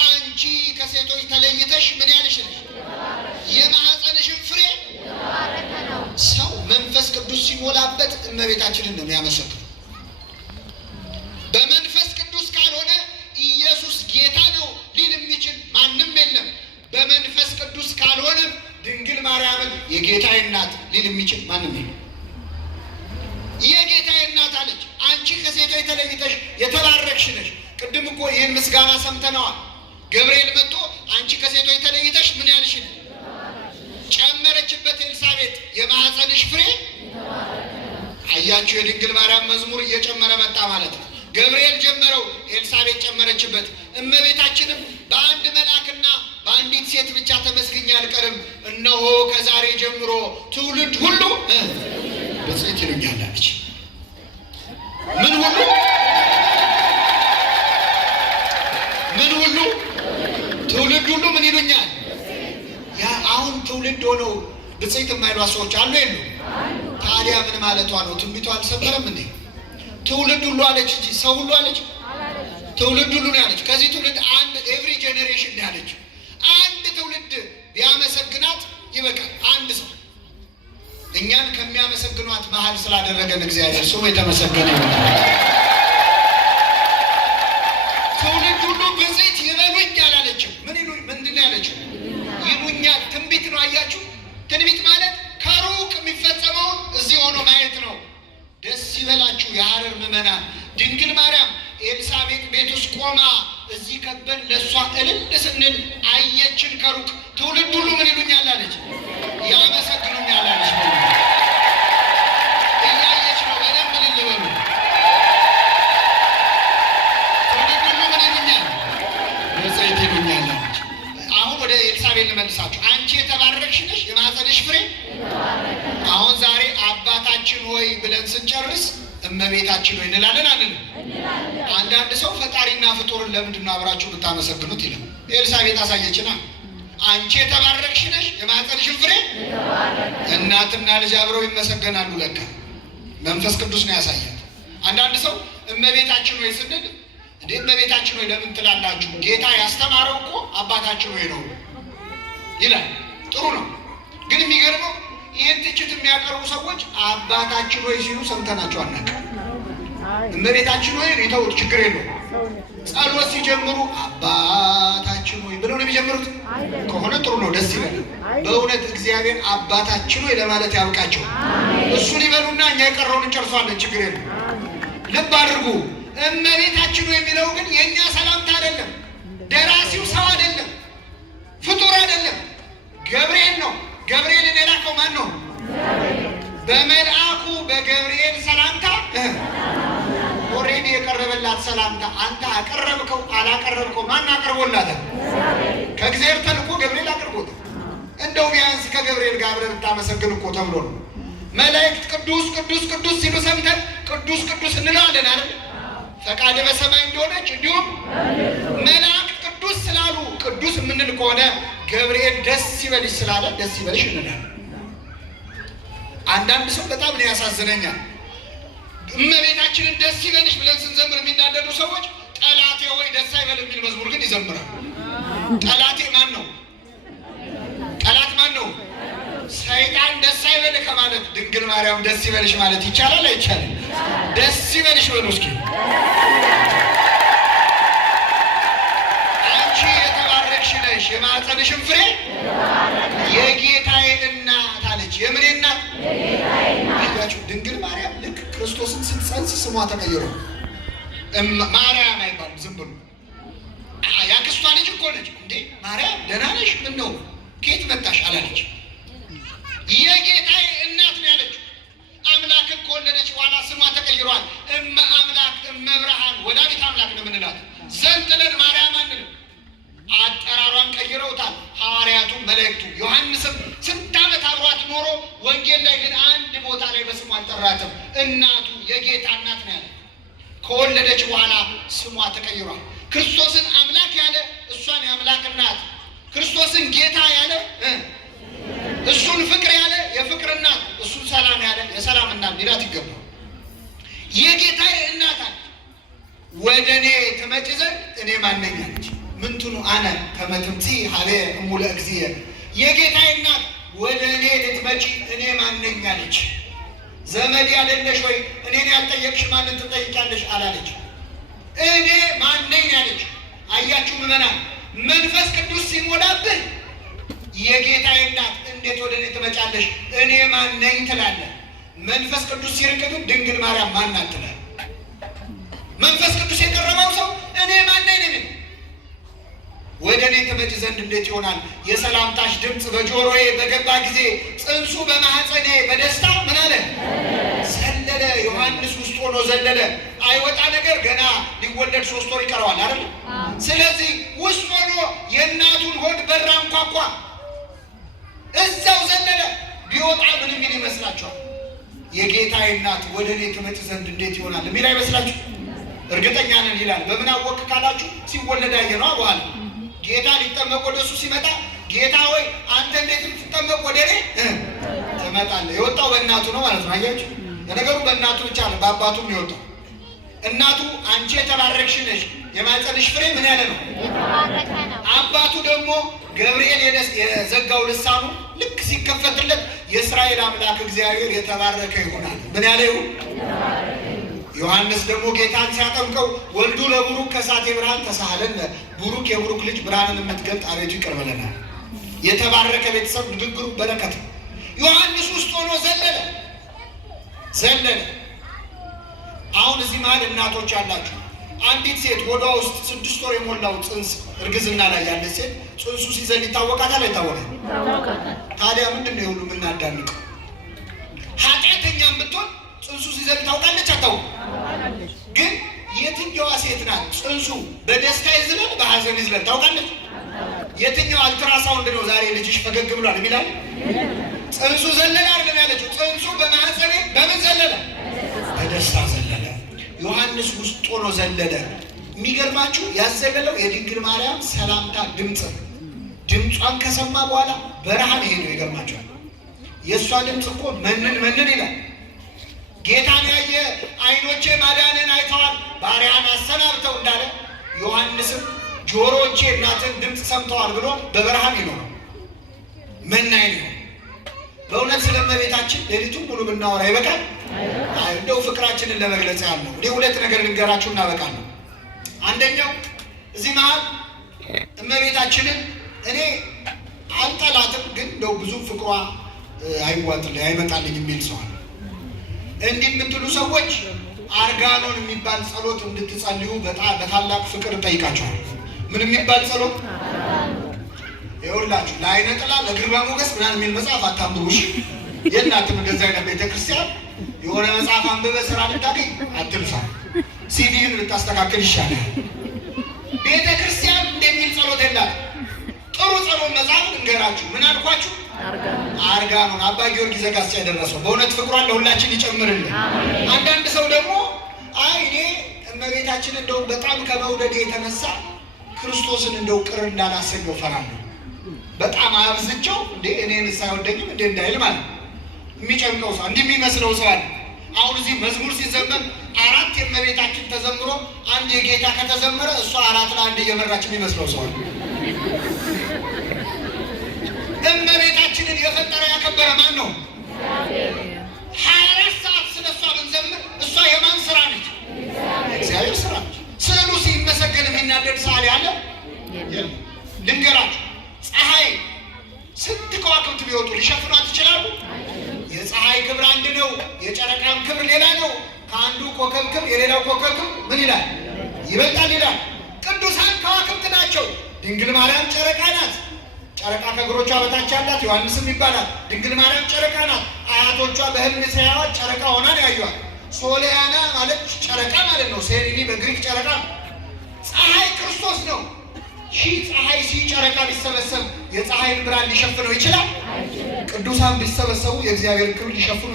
አንቺ ከሴቶች ተለይተሽ ምን ያልሽ ነሽ? የማኅፀንሽን ፍሬ የተባረከ ነው። ሰው መንፈስ ቅዱስ ሲሞላበት እመቤታችንን ነው የሚያመሰግነው። በመንፈስ ቅዱስ ካልሆነ ኢየሱስ ጌታ ነው ሊል የሚችል ማንም የለም። በመንፈስ ቅዱስ ካልሆነ ድንግል ማርያምን የጌታዬ እናት ሊል የሚችል ማንም የለም። የጌታዬ እናት አለች። አንቺ ከሴቶች ተለይተሽ የተባረክሽ ነሽ። ቅድም እኮ ይህን ምስጋና ሰምተነዋል። ገብርኤል መጥቶ አንቺ ከሴቶች ተለይተሽ ምን ያልሽ ነው? ጨመረችበት ኤልሳቤጥ የማኅፀንሽ ፍሬ። አያችሁ፣ የድንግል ማርያም መዝሙር እየጨመረ መጣ ማለት ነው። ገብርኤል ጀመረው፣ ኤልሳቤጥ ጨመረችበት። እመቤታችንም በአንድ መልአክና በአንዲት ሴት ብቻ ተመስግኜ አልቀርም፣ እነሆ ከዛሬ ጀምሮ ትውልድ ሁሉ ብፅዕት ይሉኛል አለች። ምን ሁሉ? ምን ሁሉ? ትውልድ ሁሉ ምን ይሉኛል? ያ አሁን ትውልድ ሆነው ብፅዕት የማይሏት ሰዎች አሉ የሉ? ታዲያ ምን ማለቷ ነው? ትንቢቷ አልሰበረም እንዴ? ትውልድ ሁሉ አለች እንጂ ሰው ሁሉ አለች? ትውልድ ሁሉ ነው ያለች። ከዚህ ትውልድ አንድ ኤቭሪ ጄኔሬሽን ነው ያለች። አንድ ትውልድ ቢያመሰግናት ይበቃል። አንድ ሰው እኛን ከሚያመሰግኗት መሀል ስላደረገን እግዚአብሔር ስሙ የተመሰገነ ይሁን። ትውልድ ሁሉ ብፅዕት ይበሉኛል አለችው። ምንድን ነው ያለችው? ይሉኛል። ትንቢት ነው። አያችሁ፣ ትንቢት ማለት ከሩቅ የሚፈጸመውን እዚህ ሆኖ ማየት ነው። ደስ ይበላችሁ የሐረር ምዕመናን። ድንግል ማርያም ኤልሳቤጥ ቤት ውስጥ ቆማ እዚህ ከበን ለእሷ እልል ስንል አየችን ከሩቅ። ትውልድ ሁሉ ምን ይሉኛል አለች? ያመሰግኑኛል አለች። እያየች ነው። በደንብ እልል በሉ። ትውልድ ሁሉ ምን ይሉኛል? ብፅዕት ይሉኛል አለች። አሁን ወደ ኤልሳቤጥ ልመልሳችሁ። አንቺ የተባረክሽ ነሽ፣ የማኅፀንሽ ፍሬ። አሁን ዛሬ አባታችን ሆይ ብለን ስንጨርስ እመቤታችን ሆይ እንላለን አንልም? አንዳንድ ሰው ፈጣሪና ፍጡርን ለምንድን ነው አብራችሁ ብታመሰግኑት ይላል። ኤልሳቤጥ አሳየችና አንቺ የተባረክሽ ነሽ፣ የማኅፀንሽን ፍሬ። እናትና ልጅ አብረው ይመሰገናሉ። ለካ መንፈስ ቅዱስ ነው ያሳያት። አንዳንድ ሰው እመቤታችን ሆይ ስንል እንዴ እመቤታችን ሆይ ለምን ትላላችሁ? ጌታ ያስተማረው እኮ አባታችን ሆይ ነው ይላል። ጥሩ ነው። ግን የሚገርመው ይህን ትችት የሚያቀርቡ ሰዎች አባታችን ሆይ ሲሉ ሰምተናቸው አናውቅም። እመቤታችን ሆይ የተውት ችግር የለው። ጸሎት ሲጀምሩ አባታችን ሆይ ብለው ነው የሚጀምሩት። ከሆነ ጥሩ ነው፣ ደስ ይበል። በእውነት እግዚአብሔር አባታችን ሆይ ለማለት ያብቃቸው። እሱን ይበሉና እኛ የቀረውን እንጨርሷለን። ችግር የለው። ልብ አድርጉ። እመቤታችን ሆይ የሚለው ግን የእኛ ሰላምታ አይደለም። ደራሲው ሰው አይደለም፣ ፍጡር አይደለም፣ ገብርኤል ነው። ገብርኤልን የላከው ማን ነው? በመልአኩ በገብርኤል ሰላምታ ኦልሬዲ የቀረበላት ሰላምታ አንተ አቀረብከው አላቀረብከው ማን አቅርቦላታል? ከእግዚአብሔር ተልኮ ገብርኤል አቅርቦታል። እንደው ቢያንስ ከገብርኤል ጋር አብረን ብታመሰግን እኮ ተብሎ ነው። መላእክት ቅዱስ ቅዱስ ቅዱስ ሲሉ ሰምተን ቅዱስ ቅዱስ እንለዋለን አይደል? ፈቃድ በሰማይ እንደሆነች እንዲሁም መላእክት ቅዱስ ስላሉ ቅዱስ የምንል ከሆነ ገብርኤል ደስ ይበልሽ ስላለ ደስ ይበልሽ እንላለን። አንዳንድ ሰው በጣም ነው ያሳዝነኛል። እመቤታችንን ደስ ይበልሽ ብለን ስንዘምር የሚናደዱ ሰዎች ጠላቴ ሆይ ደስ አይበል የሚል መዝሙር ግን ይዘምራል። ጠላቴ ማን ነው? ጠላት ማን ነው? ሰይጣን ደስ አይበል ከማለት ድንግል ማርያም ደስ ይበልሽ ማለት ይቻላል አይቻልም? ደስ ይበልሽ በሉ እስኪ። አንቺ የተባረክሽ ነሽ፣ የማኅፀንሽም ፍሬ የጌታዬ እናት አለች። የምን እናት? አያችሁ፣ ድንግል ማርያም ልክ ክርስቶስን ስትጸንስ ስሟ ተቀይሮ ማርያም አይባልም፣ ዝም ብሎ ያክስቷ ልጅ እኮ ነች። እንዴ ማርያም ደህና ነሽ? ምን ነው ከየት መጣሽ አላለች። የጌታዬ እናት ነው ያለችው። አምላክን ከወለደች በኋላ ስሟ ተቀይሯል። እመ አምላክ እመ ብርሃን ወላዲተ አምላክ ነው የምንላት። ዘንጥለን ማርያም አንልም። አጠራሯን ቀይረውታል ሐዋርያቱ መላእክቱ። ዮሐንስም ስንት ዓመት አብሯት ኖሮ ወንጌል ላይ ግን አንድ ቦታ ላይ በስሟ አልጠራትም። እናቱ የጌታ እናት ነው ያለ። ከወለደች በኋላ ስሟ ተቀይሯል። ክርስቶስን አምላክ ያለ እሷን የአምላክ እናት፣ ክርስቶስን ጌታ ያለ እሱን ፍቅር ያለ የፍቅር እናት፣ እሱን ሰላም ያለ የሰላም እናት ሊላት ይገባል። የጌታዬ እናት አለች። ወደ እኔ ትመጪ ዘንድ እኔ ማነኝ አለች። ምንትኑ አነ ከመ ትምጽእ ኀቤየ እሙ ለእግዚእየ። የጌታዬ እናት ወደ እኔ ልትመጪ እኔ ማነኝ አለች። ዘመድ ያለለሽ ወይ እኔን ያልጠየቅሽ ማንን ትጠይቂያለሽ አላለች። እኔ ማነኝ ያለች። አያችሁ ምዕመናን፣ መንፈስ ቅዱስ ሲሞላብን የጌታዬ እናት እንዴት ወደ እኔ ትመጫለሽ እኔ ማነኝ ትላለህ። መንፈስ ቅዱስ ሲርቅ ግን ድንግል ማርያም ማናት ትላለህ። መንፈስ ቅዱስ የቀረበው ሰው እኔ ማነኝ ነኝ። ወደ እኔ ትመጪ ዘንድ እንዴት ይሆናል? የሰላምታሽ ድምፅ በጆሮዬ በገባ ጊዜ ጽንሱ በማኅፀኔ በደስታ ምን አለ? ዘለለ። ዮሐንስ ውስጥ ሆኖ ዘለለ። አይወጣ ነገር ገና ሊወለድ 3 ወር ይቀረዋል አይደል? ስለዚህ ውስጥ ሆኖ የእናቱን ሆድ በር አንኳኳ። እዛው ዘለለ። ቢወጣ ምን የሚል ይመስላችኋል? የጌታዬ እናት ወደ እኔ ትመጪ ዘንድ እንዴት ይሆናል የሚል አይመስላችሁ? እርግጠኛ ነን ይላል። በምን አወቅ ካላችሁ ሲወለድ አየነዋ። በኋላ ጌታ ሊጠመቅ ወደ እሱ ሲመጣ ጌታ ሆይ አንተ እንዴት ልትጠመቅ ወደ እኔ ትመጣለህ? የወጣው በእናቱ ነው ማለት ነው። አያችሁ፣ ለነገሩ በእናቱ ብቻ ነው፣ በአባቱም ነው የወጣው። እናቱ አንቺ የተባረክሽ ነሽ፣ የማኅፀንሽ ፍሬ ምን ያለ ነው? የተባረከ ነው። አባቱ ደግሞ ገብርኤል የዘጋው ልሳኑ ልክ ሲከፈትለት የእስራኤል አምላክ እግዚአብሔር የተባረከ ይሆናል። ምን ያለ ይሁን? ዮሐንስ ደግሞ ጌታን ሲያጠምቀው ወልዱ ለቡሩክ ከሳቴ ብርሃን ተሳሃለነ፣ ቡሩክ የቡሩክ ልጅ ብርሃንን የምትገልጥ አቤቱ ይቅር በለናል። የተባረከ ቤተሰብ ንግግሩ በረከት። ዮሐንስ ውስጥ ሆኖ ዘለለ። አሁን እዚህ መሀል እናቶች አላችሁ። አንዲት ሴት ወዷ ውስጥ 6 ወር የሞላው ጽንስ እርግዝና ላይ ያለች ሴት ጽንሱ ሲዘል ይታወቃታል አይታወቅም? ታዲያ ምንድን ነው ሁሉ የምናዳምቀው? ኃጢአተኛም ብትሆን ጽንሱ ሲዘል ታውቃለች አታውቅም? ግን የትኛዋ ሴት ናት ጽንሱ በደስታ ይዝላል በሐዘን ይዝላል ታውቃለች? የትኛው አልትራሳውንድ ነው ዛሬ ልጅሽ ፈገግ ብሏል የሚላል? ጽንሱ ዘለለ አይደለም ያለችው። ጽንሱ በማኅፀኔ በምን ዘለለ? በደስታ ዘለለ። ዮሐንስ ውስጥ ሆኖ ዘለለ። የሚገርማችሁ ያዘለለው የድንግል ማርያም ሰላምታ ድምፅ። ድምጿን ከሰማ በኋላ በረሃን ሄዶ ይገርማችኋል። የእሷ ድምፅ እኮ መንን ይላል። ጌታን ያየ ዓይኖቼ ማዳንን አይተዋል ባሪያን አሰናብተው እንዳለ ዮሐንስም ጆሮቼ እናትን ድምፅ ሰምተዋል ብሎ በበረሃን ይኖረው መናይ ነው። በእውነት ስለ እመቤታችን ሌሊቱን ሙሉ ብናወራ ይበቃል? እንደው ፍቅራችንን ለመግለጽ ያለው እኔ 2 ነገር ልንገራችሁ እናበቃለሁ። አንደኛው እዚህ መሀል እመቤታችንን እኔ አልጠላትም፣ ግን እንደው ብዙ ፍቅሯ አይዋጥልኝ አይመጣልኝ የሚል ሰው አለ። እንዲህ የምትሉ ሰዎች አርጋኖን የሚባል ጸሎት እንድትጸልዩ በታላቅ ፍቅር ጠይቃችኋል። ምን የሚባል ጸሎት? ይኸውላችሁ ለዓይነ ጥላ ለግርማ ሞገስ ምናምን የሚል መጽሐፍ አታንብቡሽ። የላትም እንደዚህ አይነት ቤተክርስቲያን። የሆነ መጽሐፍ አንብበህ ስራ ልታገኝ አትልፋ። ሲቪን ልታስተካከል ይሻላል። ቤተክርስቲያን እንደሚል ጸሎት የላት። ጥሩ ጸሎት መጽሐፍ እንገራችሁ። ምን አልኳችሁ? አርጋኖን አባ ጊዮርጊስ ዘጋስጫ የደረሰው። በእውነት ፍቅሯን ለሁላችን ይጨምርልን። አንዳንድ ሰው ደግሞ አይ እኔ እመቤታችን እንደው በጣም ከመውደድ የተነሳ ክርስቶስን እንደው ቅር እንዳላሰኘው ፈራለሁ፣ በጣም አብዝቸው እንዴ እኔን ሳይወደኝም እንዴ እንዳይል ማለት የሚጨንቀው ሰው እንዲህ የሚመስለው ሰው አለ። አሁን እዚህ መዝሙር ሲዘመር 4 የእመቤታችን ተዘምሮ 1 የጌታ ከተዘመረ እሷ 4 ለ1 እየመራች የሚመስለው ሰው አለ። እመቤታችንን የፈጠረ ያከበረ ማን ነው? 24 ሰዓት ስለ እሷ ብንዘምር እሷ የማን ስራ ነች? እግዚአብሔር ስራ ነች። ስዕሉ ሲመሰገን የሚናደድ ሰዓሊ አለ? ልንገራችሁ፣ ቢወጡ ሊሸፍኗት ይችላሉ? የፀሐይ ክብር አንድ ነው፣ የጨረቃም ክብር ሌላ ነው። ከአንዱ ኮከብ ክብር የሌላው ኮከብ ክብር ምን ይላል? ይበልጣል ይላል። ቅዱሳን ከዋክብት ናቸው። ድንግል ማርያም ጨረቃ ናት። ጨረቃ ከእግሮቿ በታች ያላት ዮሐንስም ይባላል። ድንግል ማርያም ጨረቃ ናት። አያቶቿ በሕልም ሲያዩዋት ጨረቃ ሆና ነው ያዩዋት። ሶሊያና ማለት ጨረቃ ማለት ነው። ሴሪኒ በግሪክ ጨረቃ ነው። ፀሐይ ክርስቶስ ነው። ሺህ ፀሐይ ሺህ ጨረቃ ቢሰበሰብ የፀሐይን ብርሃን ሊሸፍነው ይችላል? ቅዱሳን ቢሰበሰቡ የእግዚአብሔርን ክብር ሊሸፍኑ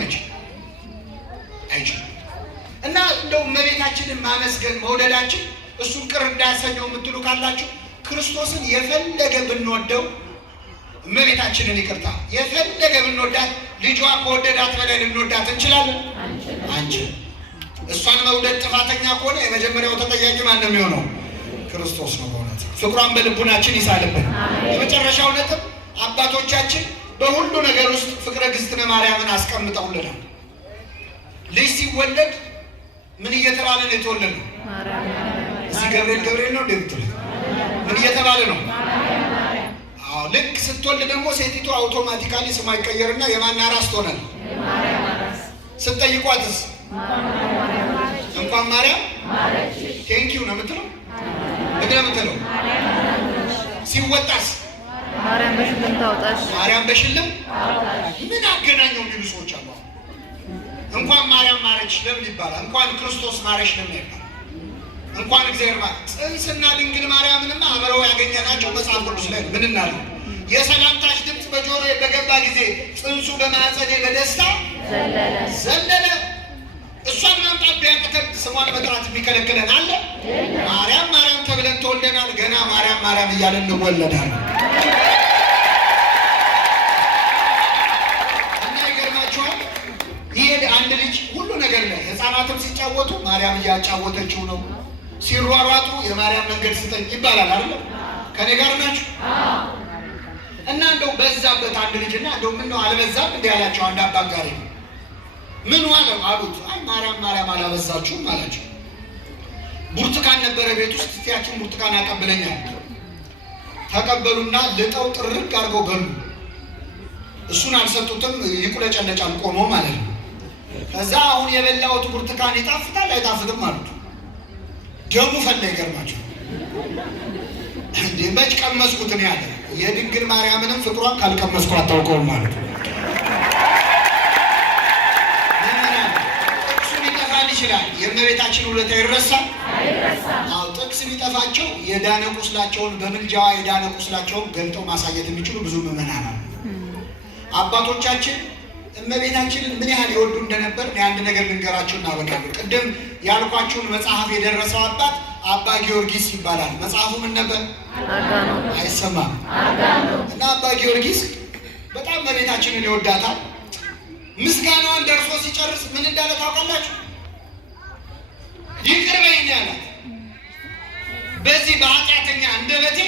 አይችልም። እና እንደው እመቤታችንን ማመስገን መውደዳችን እሱን ቅር እንዳያሰኘው የምትሉ ካላችሁ ክርስቶስን የፈለገ ብንወደው እመቤታችንን ይቅርታ የፈለገ ብንወዳት ልጇ ከወደዳት በላይ ልንወዳት እንችላለን? አንችልም። እሷን መውደድ ጥፋተኛ ከሆነ የመጀመሪያው ተጠያቂ ማን ነው የሚሆነው? ክርስቶስ ነው። በእውነት ፍቅሯን በልቡናችን ይሳልብን። የመጨረሻው ነጥብ አባቶቻችን በሁሉ ነገር ውስጥ ፍቅረ እግዝእትነ ማርያምን አስቀምጠውልናል። ልጅ ሲወለድ ምን እየተባለ ነው የተወለደው? እዚህ ገብርኤል ነው እንደምትሉት ምን እየተባለ ነው? አዎ ልክ ስትወልድ ደግሞ ሴቲቱ አውቶማቲካሊ ስሟ ይቀየርና የማን አራስ ትሆናል? ስትጠይቋትስ እንኳን ማርያም ቴንኪው ነው የምትለው? ምንድን ነው የምትለው? ሲወጣስ ማርያም በሽልም ታውጣሽ። ማርያም በሽልም ምን አገናኘው የሚሉ ሰዎች አሉ። እንኳን ማርያም ማረች ለምን ይባላል? እንኳን ክርስቶስ ማረች ለምን ይባላል? እንኳን እግዚአብሔር ጽንስና ድንግል ማርያምንማ አብረው ያገኘናቸው መጽሐፍ ቅዱስ ላይ ምን እናለው? የሰላምታሽ ድምፅ በጆሮዬ በገባ ጊዜ ጽንሱ በማኅፀኔ በደስታ ዘለለ። እሷን ማምጣት ቢያቅተን ስሟን መጥራት የሚከለክለን አለ? ማርያም ማርያም ተብለን ተወልደናል። ገና ማርያም ማርያም እያለን እንወለዳለን። እና ይገርማችኋል፣ ይሄ አንድ ልጅ ሁሉ ነገር ላይ ሕፃናትም ሲጫወቱ ማርያም እያጫወተችው ነው። ሲሯሯጡ የማርያም መንገድ ስጠኝ ይባላል አይደል? ከኔ ጋር ናችሁ? እና እንደው በዛበት አንድ ልጅና እንደው ምን ነው አልበዛም እንዴ ያላቸው አንድ አባት ጋር ምን ዋለው አሉት። አይ ማርያም ማርያም አላበዛችሁም አላቸው። ብርቱካን ነበረ ቤት ውስጥ እስቲያችን ብርቱካን አቀብለኛል። ተቀበሉና ልጠው ጥርቅ አድርገው በሉ። እሱን አልሰጡትም፣ ይቁለጨለጫል ቆሞ ማለት ነው። ከዛ አሁን የበላሁት ብርቱካን ይጣፍጣል አይጣፍጥም አሉት። ደሙ ፈላ። ይገርማቸው እንዴ መች ቀመስኩት ነው ያለ። የድንግል ማርያምንም ፍቅሯን ካልቀመስኩ አታውቀውም ማለት ነው። ጥቅሱ ሊጠፋን ይችላል። የእመቤታችን ውለታ ይረሳል? አዎ ጥቅስ ሊጠፋቸው የዳነ ቁስላቸውን በምልጃዋ የዳነ ቁስላቸውን ገልጠው ማሳየት የሚችሉ ብዙ ምዕመናን አሉ። አባቶቻችን እመቤታችንን ምን ያህል ይወዱ እንደነበር አንድ ነገር ልንገራችሁ እናበቃለን። ቅድም ያልኳችሁን መጽሐፍ የደረሰው አባት አባ ጊዮርጊስ ይባላል። መጽሐፉ ምን ነበር? አይሰማም። እና አባ ጊዮርጊስ በጣም እመቤታችንን ይወዳታል። ምስጋናዋን ደርሶ ሲጨርስ ምን እንዳለ ታውቃላችሁ? ይቅር በይኝ ያላት። በዚህ በኃጢአተኛ አንደበቴ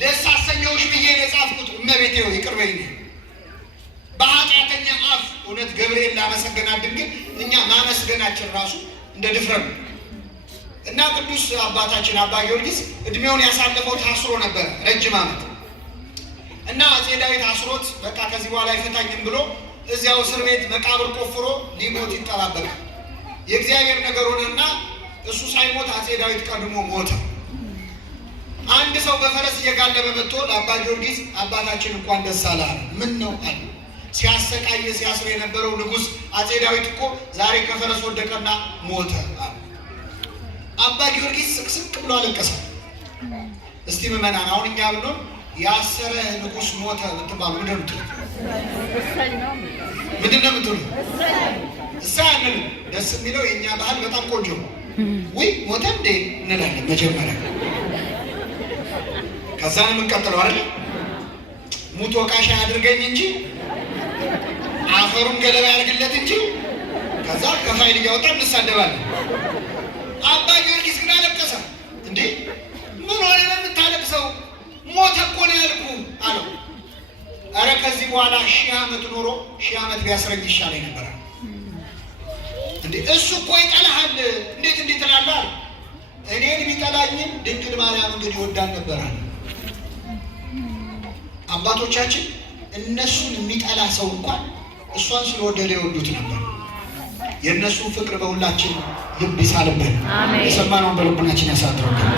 ደስ አሰኘሁሽ ብዬ የጻፍኩት እመቤቴ ሆይ ይቅር በይኝ። በኃጢአተኛ አፍ እውነት ገብርኤል ላመሰገናት ድንግል እኛ ማመስገናችን ራሱ እንደ ድፍረት ነው። እና ቅዱስ አባታችን አባ ጊዮርጊስ እድሜውን ያሳለፈው ታስሮ ነበር ረጅም ዓመት። እና አፄ ዳዊት አስሮት በቃ ከዚህ በኋላ አይፈታኝም ብሎ እዚያው እስር ቤት መቃብር ቆፍሮ ሊሞት ይጠባበቃል። የእግዚአብሔር ነገር ሆነና እሱ ሳይሞት አፄ ዳዊት ቀድሞ ሞተ። አንድ ሰው በፈረስ እየጋለበ መጥቶ ለአባ ጊዮርጊስ አባታችን እንኳን ደስ አለህ። ምን ነው አለ። ሲያሰቃየ ሲያስር የነበረው ንጉሥ አፄ ዳዊት እኮ ዛሬ ከፈረስ ወደቀና ሞተ አለ። አባ ጊዮርጊስ ስቅስቅ ብሎ አለቀሰ። እስቲ ምዕመናን አሁን እኛ ብንሆን ያሰረ ንጉሥ ሞተ ብትባሉ ምንድን ነው የምትሉት? ምንድን ነው የምትሉት? እሰይ አንልም። ደስ የሚለው የእኛ ባህል በጣም ቆንጆ ነው። ውይ ሞተ እንዴ እንላለን መጀመሪያ፣ ከዛ ነው የምንቀጥለው አይደል? ሙቶ ቃሻ ያድርገኝ እንጂ አፈሩን ገለባ ያድርግለት እንጂ ከዛ ከፋይል እያወጣ እንሳደባለን። አባ ጊዮርጊስ ግን አለቀሰ። እንዴ ምን ሆነ ነው የምታለቅሰው? ሞተ እኮ ነው ያልኩህ አለው። ኧረ ከዚህ በኋላ 1000 ዓመት ኖሮ 1000 ዓመት ቢያስረኝ ይሻለኝ ነበር። እንዴ እሱ እኮ ይጠላሃል፣ እንዴት እንዴት ትላለህ? እኔን ቢጠላኝም ድንግል ማርያም እንግዲህ ይወዳል ነበር አለ። አባቶቻችን እነሱን የሚጠላ ሰው እንኳን እሷን ስለወደደ ይወዱት ነበር። የእነሱ ፍቅር በሁላችን ልብ ይሳልብን። የሰማነውን በልቡናችን ያሳድርብን።